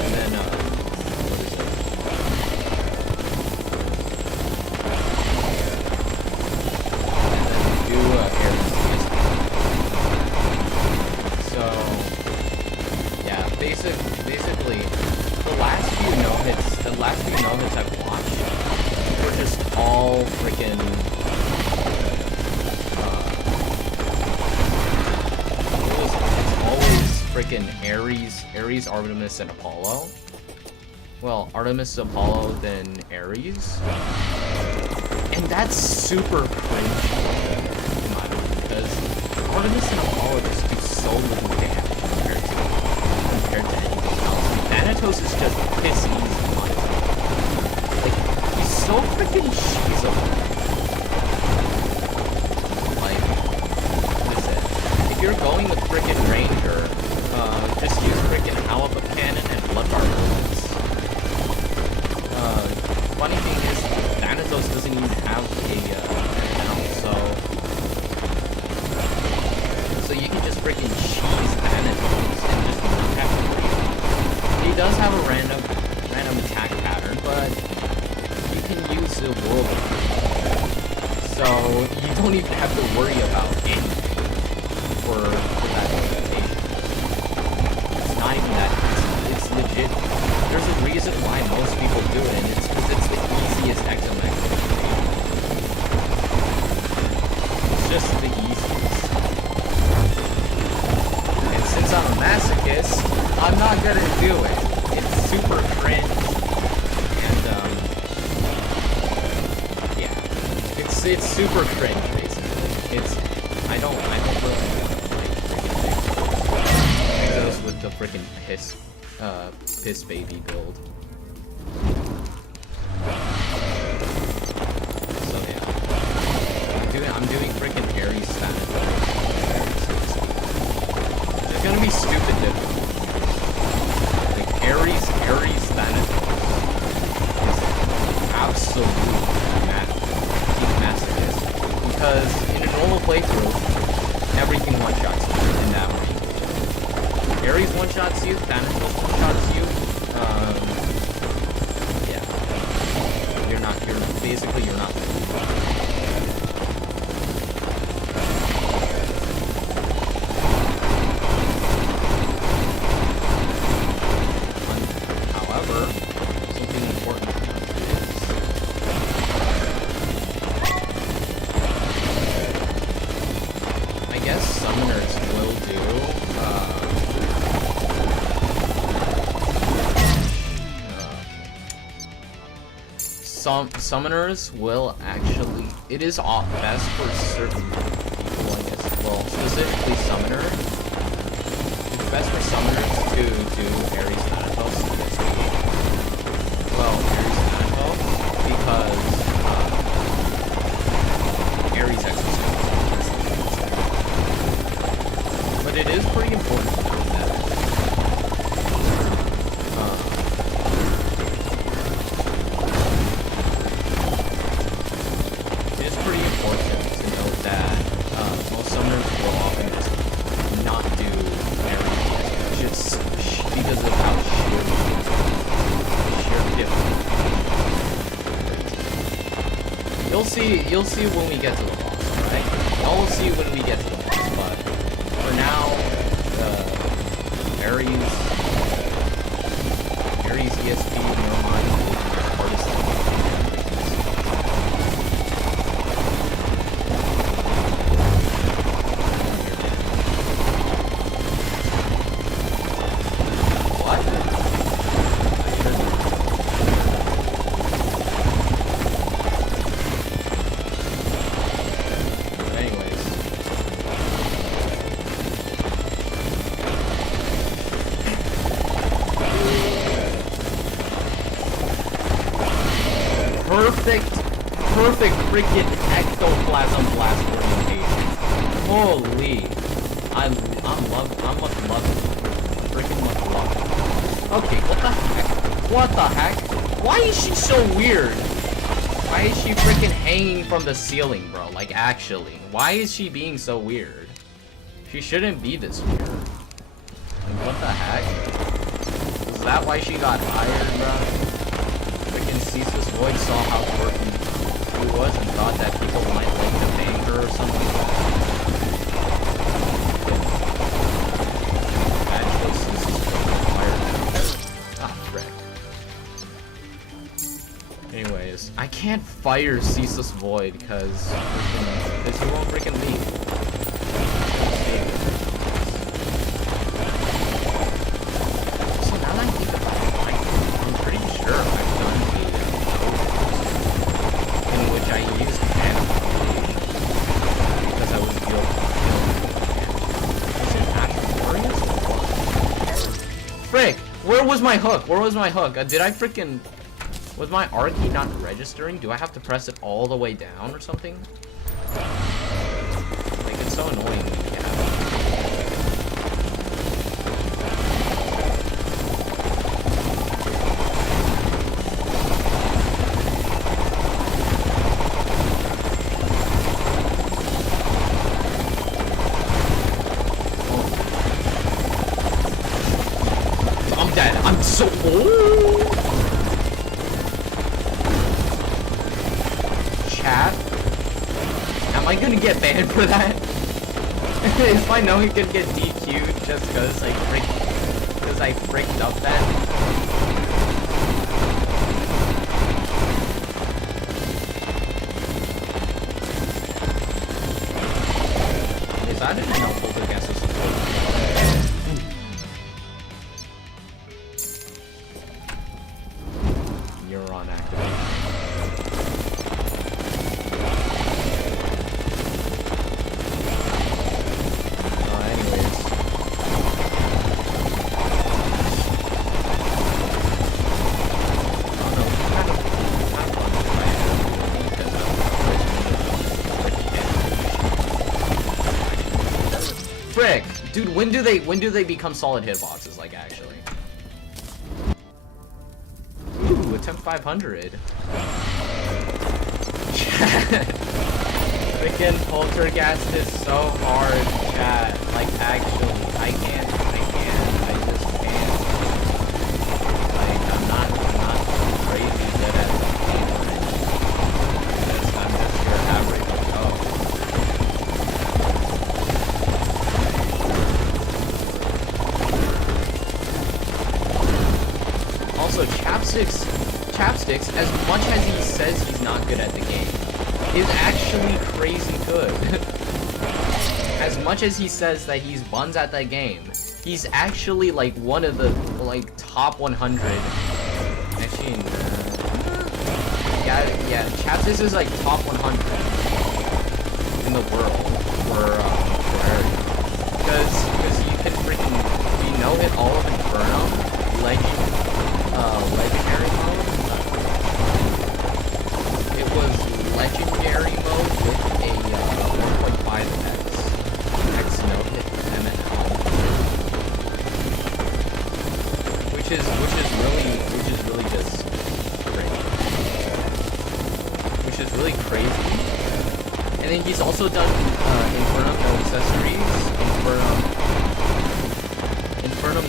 And then, what is it? And then do Ares DSP. So, yeah, basically, the last few no-hits I've watched were just all freaking, freaking Ares, Artemis, and Apollo. Well, Artemis, Apollo, then Ares. And that's super cringe, in my opinion, because Artemis and Apollo just do so little damage compared to anything else. Thanatos is just piss easy, in my opinion. Like, he's so freaking cheesable. Like, what is it? If you're going with freaking Ranger, just use freaking Halibut Cannon and Bloodguard bullets. Funny thing is, Thanatos doesn't even have a so you can just freaking cheese Thanatos and just not have to worry. He does have a random attack pattern, but you can use the world, so you don't even have to worry about anything for that adaptation. Not even that, it's legit. There's a reason why most people do it, and it's because it's the easiest exomech. It's just the easiest. And since I'm a masochist, I'm not gonna do it. It's super cringe. And, it's super cringe basically. I don't really like Exos with the freaking piss baby build. So yeah, I'm doing freaking Ares status. It's gonna be stupid difficult. Like Ares status is absolute masochist because in a normal playthrough, everything one-shots you in that range. Ares one-shots you, Thanatos one-shots you. Yeah, you're not However, something important is I guess summoners will do summoners will actually, it is best for certain people, I guess. Well, specifically summoners. It's best for summoners to do Ares Thanatos. Well, Ares Thanatos because Ares exoskeleton. But it is pretty important to know that. Most summoners will often just not do Ares just because of how sheer difficult. You'll see when we get to the boss, alright? Y'all will see when we get to the boss, but for now, Ares ESP, in your mind, is the hardest thing. Perfect freaking ectoplasm blast orientation. Holy, I'm loving freaking much love. Okay, what the heck? What the heck? Why is she so weird? Why is she freaking hanging from the ceiling, bro? Like actually, why is she being so weird? She shouldn't be this weird. Like, what the heck? Is that why she got hired, bro? Freaking Ceaseless Void saw how quirky he was and thought that people might like to bang her or something. Actually, Ceaseless Void fired him. Ah, frick. Anyways, I can't fire Ceaseless Void because he won't freaking leave. So now that I think about it, I'm pretty sure I've done in which I used mana because I was dealing Was it Aquarian? Frick! Where was my hook? Where was my hook? Did I freaking... Was my R key not registering? Do I have to press it all the way down or something? Like, it's so annoying when you get out. I'm dead. I'm so... Oh! Chat? Am I gonna get banned for that? Is my Nohit gonna get DQ'd just cause I fricked up that? Is that an no Polterghast or something? You're on activation. Dude, when do they become solid hitboxes, like, actually? Ooh, attempt 500. Freaking Polterghast is so hard, chat. Like, actually, I just can't. Like, I'm not crazy good at the game. I'm just your average Joe. Also, Chapsticks, as much as he says he's not good at the game, is actually crazy good. As much as he says that he's buns at that game, he's actually like one of the like top 100. Actually, yeah, Chapsticks is like top 100 in the world for area. Because you can freaking Nohit all of Infernum, legendary mode. It was legendary mode with a 1.5x Nohit MNL, which is really just crazy. Which is really crazy. And then he's also done Infernum no accessories, Infernum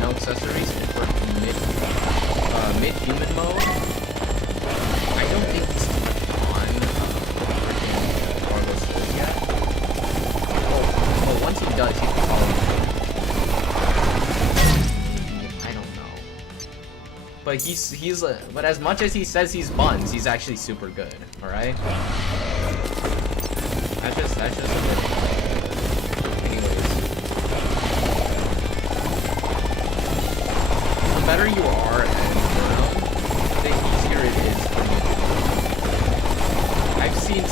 no accessories, mid-human mode. I don't think he's on freaking Fargo skills yet. Well, once he does, he can follow me. I don't know. But but as much as he says he's buns, he's actually super good. All right. That's just a bit. Anyways, the better you are at Infernum, the easier it is for you. I've seen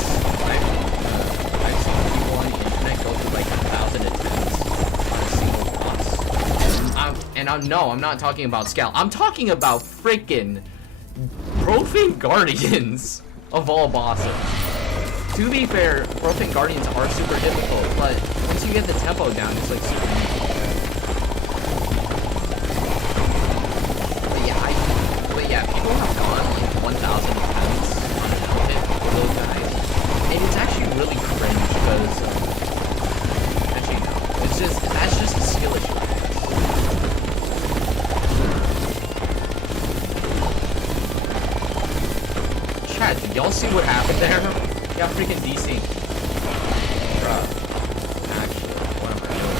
people on the internet go through like 1,000 attempts on a single boss. I'm not talking about Scal. I'm talking about freaking Profane Guardians of all bosses. To be fair, Profane Guardians are super difficult, but once you get the tempo down, it's like super easy. But yeah, people have gone like 1,000 attempts on an outfit for those guys, and it's actually really cringe because actually no, that's just a skill issue. Chat, did y'all see what happened there? Yeah, freaking DC. Bruh. Actually, what am I doing?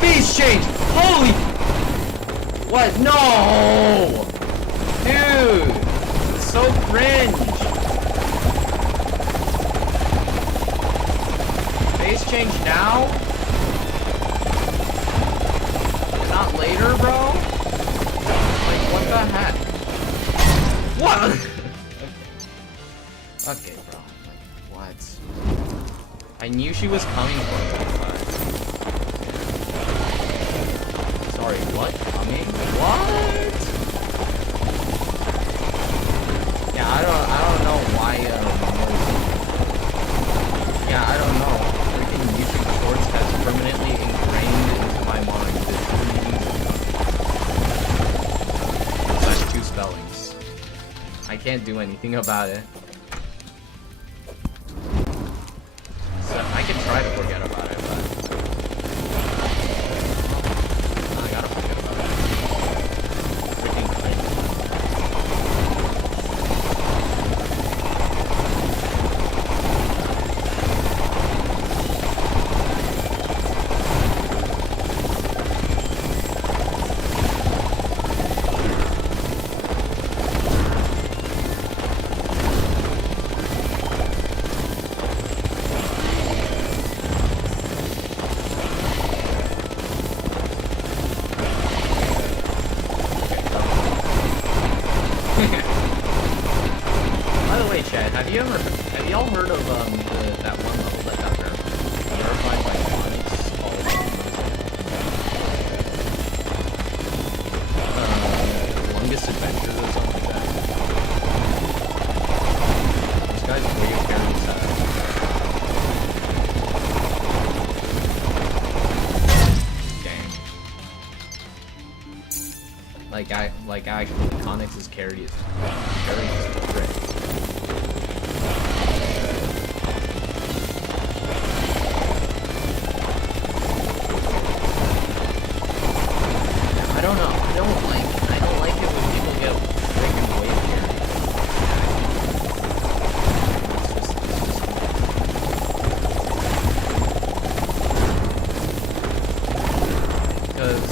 Face change! Holy! What? No! Dude! It's so cringe! Face change now? Not later, bro? Like, what the heck? What? Okay, bro. Like, what? I knew she was coming for me, but... Sorry, what? Coming? What? Yeah, I don't know why, yeah, I don't know. Freaking YouTube Shorts has permanently ingrained into my mind this 2 spellings. I can't do anything about it. So, I can try to forget about it, but... I gotta forget about it. Freaking cringe. y'all heard of that one level that got verified by Onyx called Longest Adventure or something like that? This guy's way very sad. Dang. Like actually, Onyx's carry is great. I don't know. I don't like it when people get freaking wave carries. Because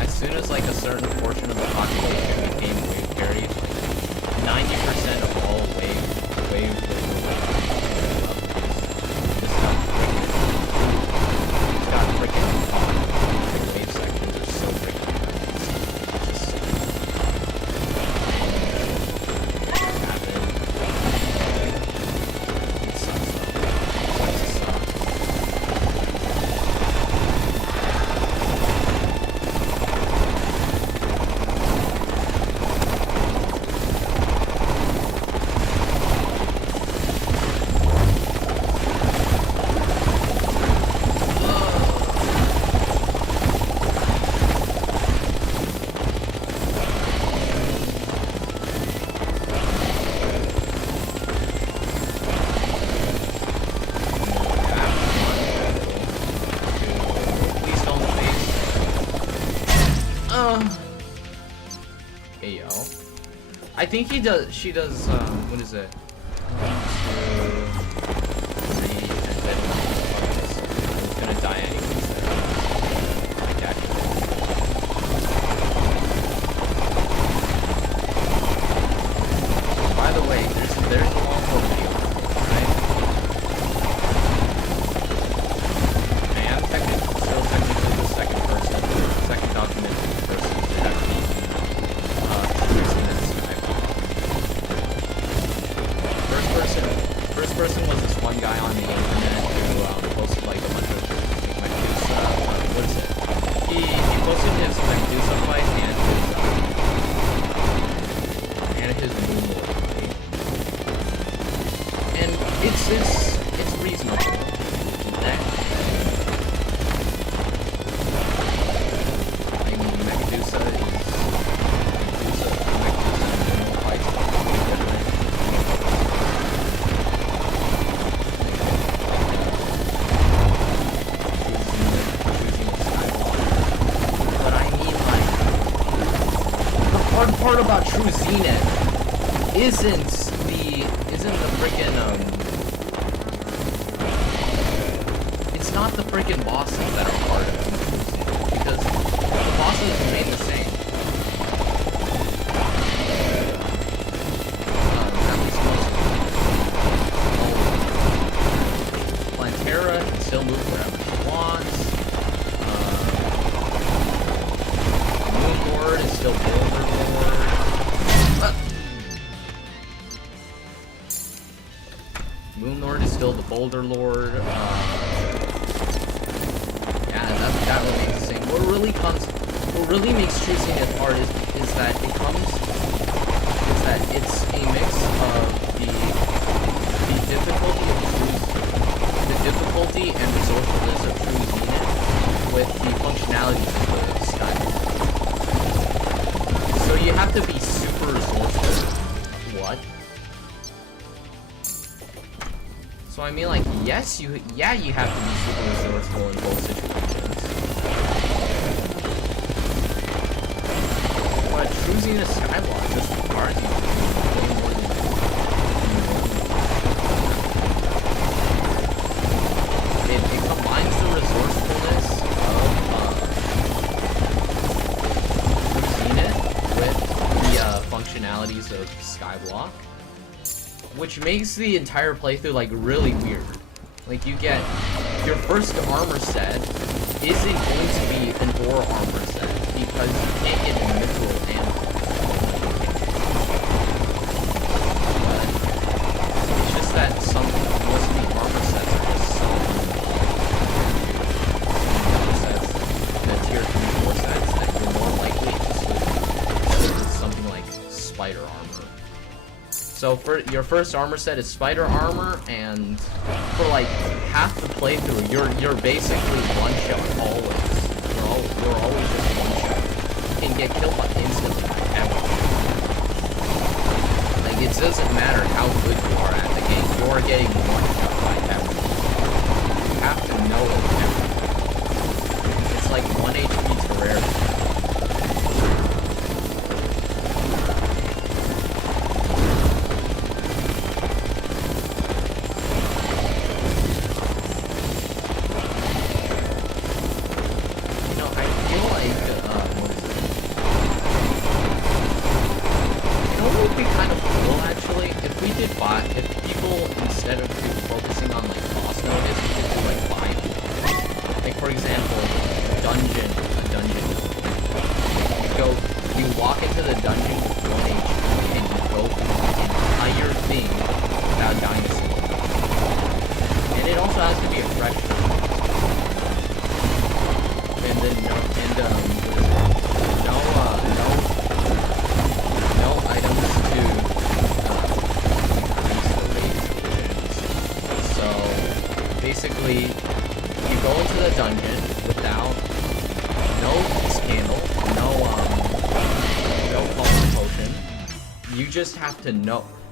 as soon as like a certain portion of the population became wave carried, 90% of all wave got freaking wave sections are so freaking it sucks though. I think she does, what is it? 1, 2, 3, and then it's gonna die anyways there. Like actually. By the way, there's a long video, right? I am still technically the second documented person to have beaten First person was this one guy on the internet who posted like a bunch of Medusa, what is it? He posted his Medusa fight and his Moon Lord fight. And it's reasonable. I mean, Medusa and Moon fights are completely different. Part about True Zenith isn't the freaking it's not the freaking bosses that are part of True Zenith, because the bosses remain the same. At least most of them. Plantera can still move wherever she wants. Moon Lord is still Boulder Lord. Moon Lord is still the Boulder Lord. Yeah, that remains the same. What really makes True Zenith hard is that it's a mix of the difficulty and resourcefulness of True Zenith with the functionalities of the Skyward. So you have to be super resourceful. What? So I mean, like, yes, you have to be super resourceful in both situations. But True Zenith Skyblock just requires you to do way more than it combines the resourcefulness of Zenith with the functionalities of Skyblock, which makes the entire playthrough like really weird. Like you get your first armor set isn't going to be an ore armor set because you can't get a mithril ammo. But your first armor set is spider armor, and for like half the playthrough, you're basically one shot always. You're always just one shot. You can get killed by instantly by everything. Like it doesn't matter how good you are at the game, you are getting one shot by everything. You have to know it. It's like 1 HP to rarity.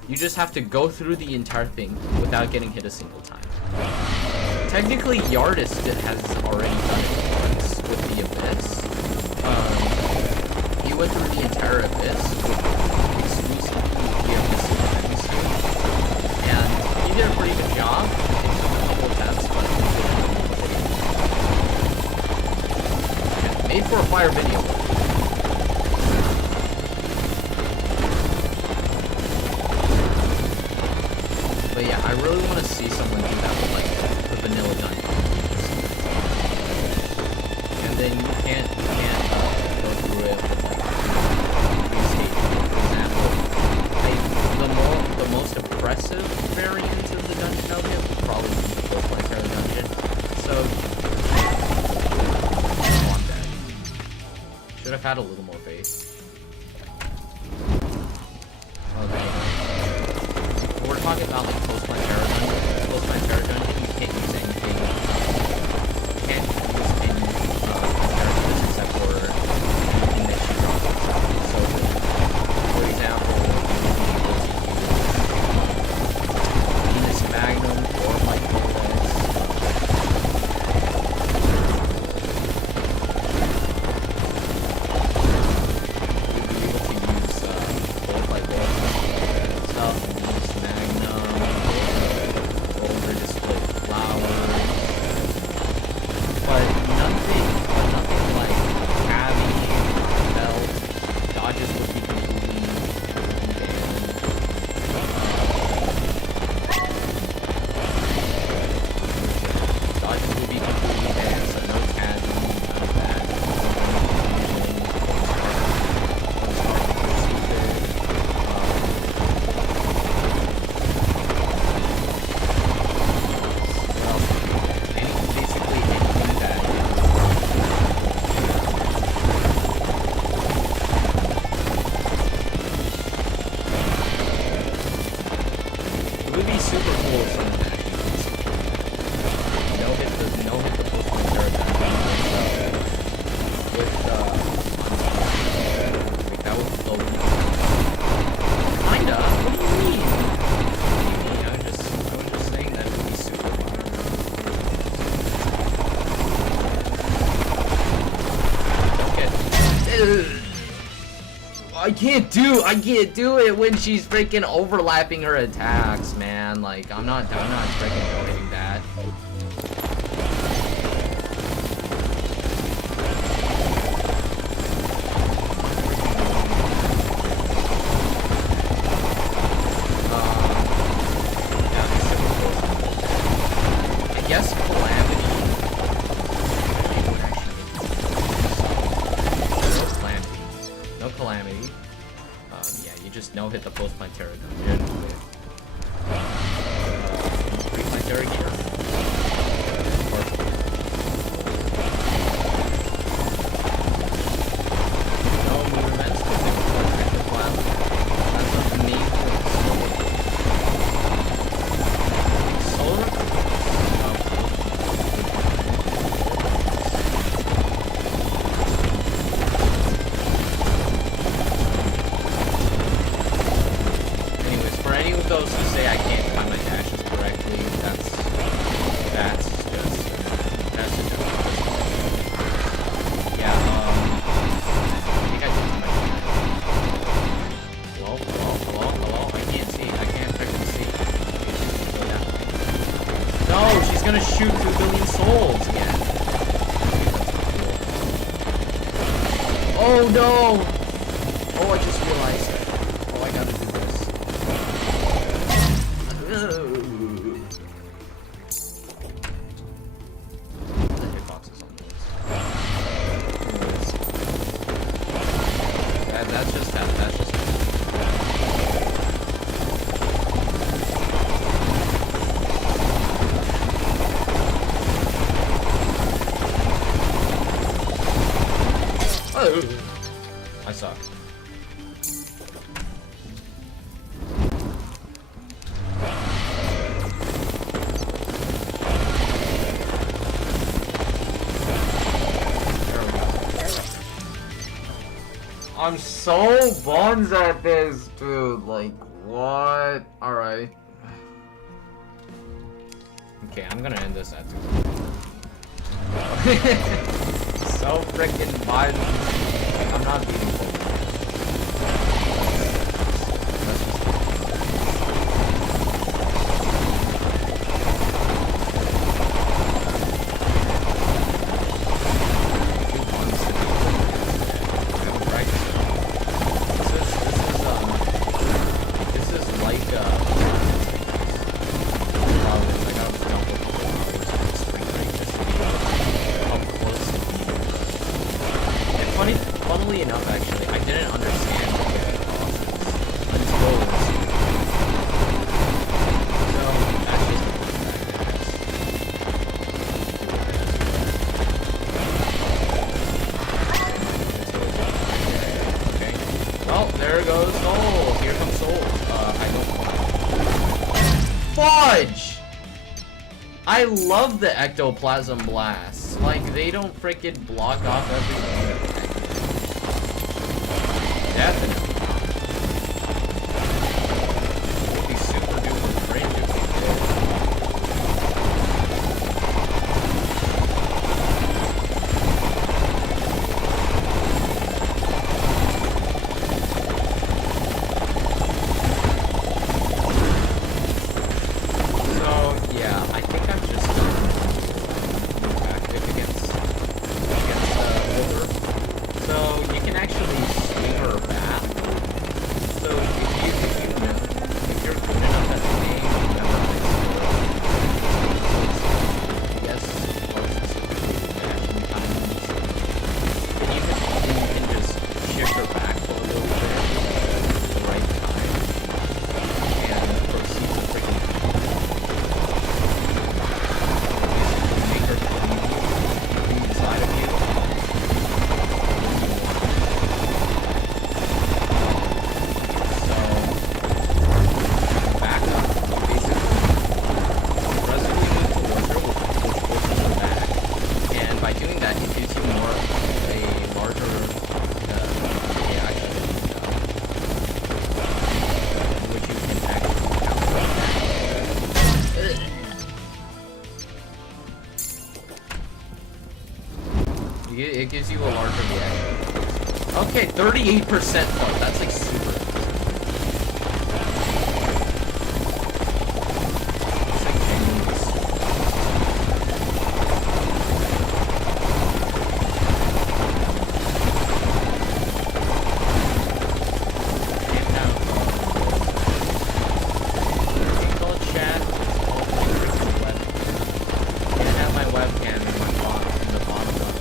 You just have to go through the entire thing without getting hit a single time. Technically, Yardist has already done it once with the Abyss. He went through the entire Abyss exclusively with the Abyss suit, and he did a pretty good job. It took a couple attempts, but he made for a fire video. But yeah, I really want to see someone do that with like the vanilla dungeon. And then you can't go through it with like restate. For example, the most oppressive variant of the dungeon Nohit would probably be the post-planetary dungeon. So I'm dead. Should have had a little more faith. Okay. We're talking about like post-planetary dungeon, you can't use anything, you can't use any characters except for anything that she drops herself. So, for example, Venus Magnum or like Bullets. You'll be able to use both like Bullets and stuff. I can't do it when she's freaking overlapping her attacks, man. Like, I'm not freaking doing that. I guess Calamity. No Calamity. Yeah, you just no-hit the post-planetary dungeon with pre-planetary gear. No movements, because they were like active wild. That's what the main point. those who say I can't time my dashes correctly. That's just yeah. I think I did time my dash. Hello. I can't see. I can't freaking see. No, she's gonna shoot 2 billion souls again. Oh no! Oh, I just realized it. Oh, I gotta do this. The hitbox is on this. That's just that. That's just that. Oh. I suck. I'm so bummed at this, dude. Like, what? Alright. Okay, I'm gonna end this at 2. So freaking violent. I'm not beating Polter. Funnily enough, actually, I didn't understand what the bosses until this. So that's just okay. Well, there goes Soul. Here comes Soul. I don't. Fudge! I love the ectoplasm blasts. Like, they don't freaking block off everything. Definitely. It would be super duper cringe if they did. So, yeah, I think I'm just active against Polter. So, you can actually swing her back. So, if you're good enough at the game, you memorize yes, or specifically action times. You can just shift her back for a little bit at the right time and proceed to freaking make her bleed inside of you. It gives you a larger reaction. Okay, 38% though. That's like super. It's like genuinely super. Can't have call chat. It's all freaking web. Can't have my webcam in my bottom in the bottom left.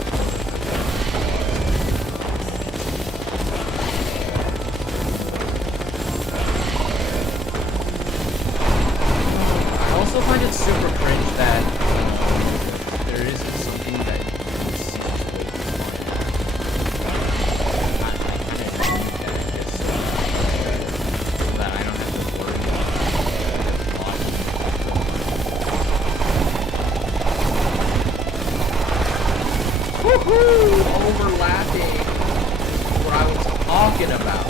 I also find it super cringe that there isn't something that seems way too fun. I kind of need that just so that I don't have to worry about watching. Woohoo! Overlapping is what I was talking about.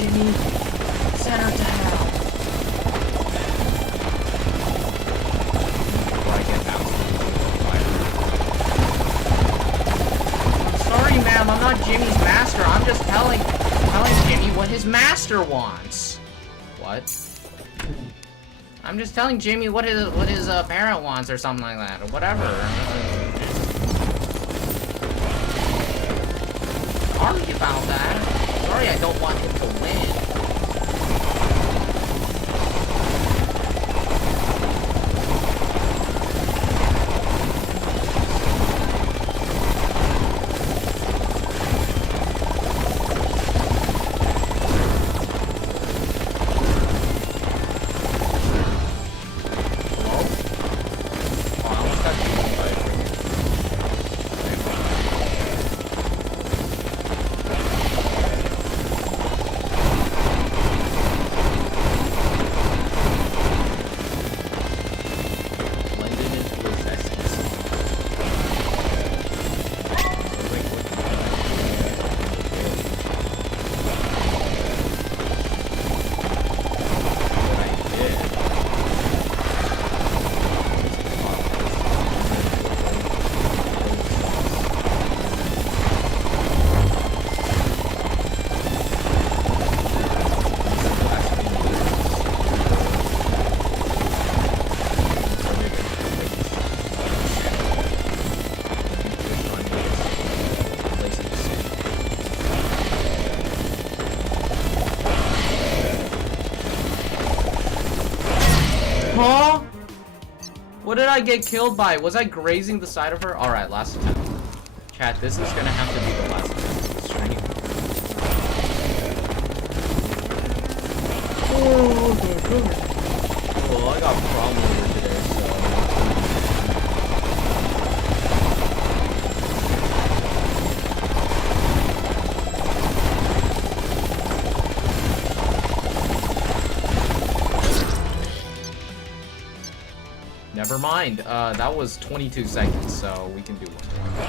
Jimmy. Send her to hell. Before I get absolutely fired. Sorry, ma'am. I'm not Jimmy's master. I'm just telling Jimmy what his master wants. What? I'm just telling Jimmy what his parent wants or something like that, or whatever. Sorry about that. Sorry, I don't want him to win. Huh? What did I get killed by? Was I grazing the side of her? Alright, last attempt. Chat, this is gonna have to be the last attempt of the stream. Well, I got prom later today, so... Never mind. That was 22 seconds, so we can do one more.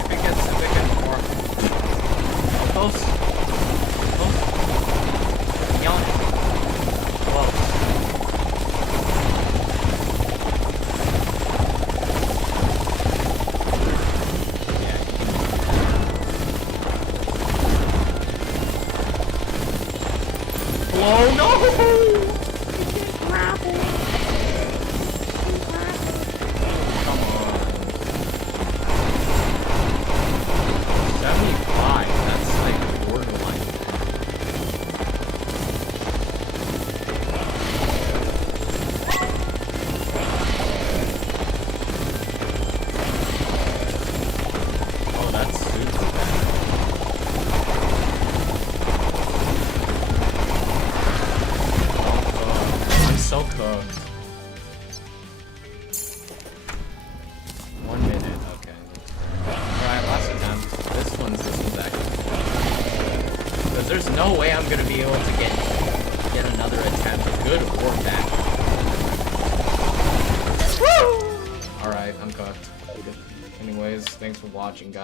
If it gets more. How close? Close? Young. Close. Oh no! I can't grapple! Come on. 75, that's like borderline. Oh, that's super bad. So cooked. 1 minute, okay. Alright, last attempt. This one's actually. Because there's no way I'm gonna be able to get another attempt, good or bad. Woo! Alright, I'm cooked. Anyways, thanks for watching, guys.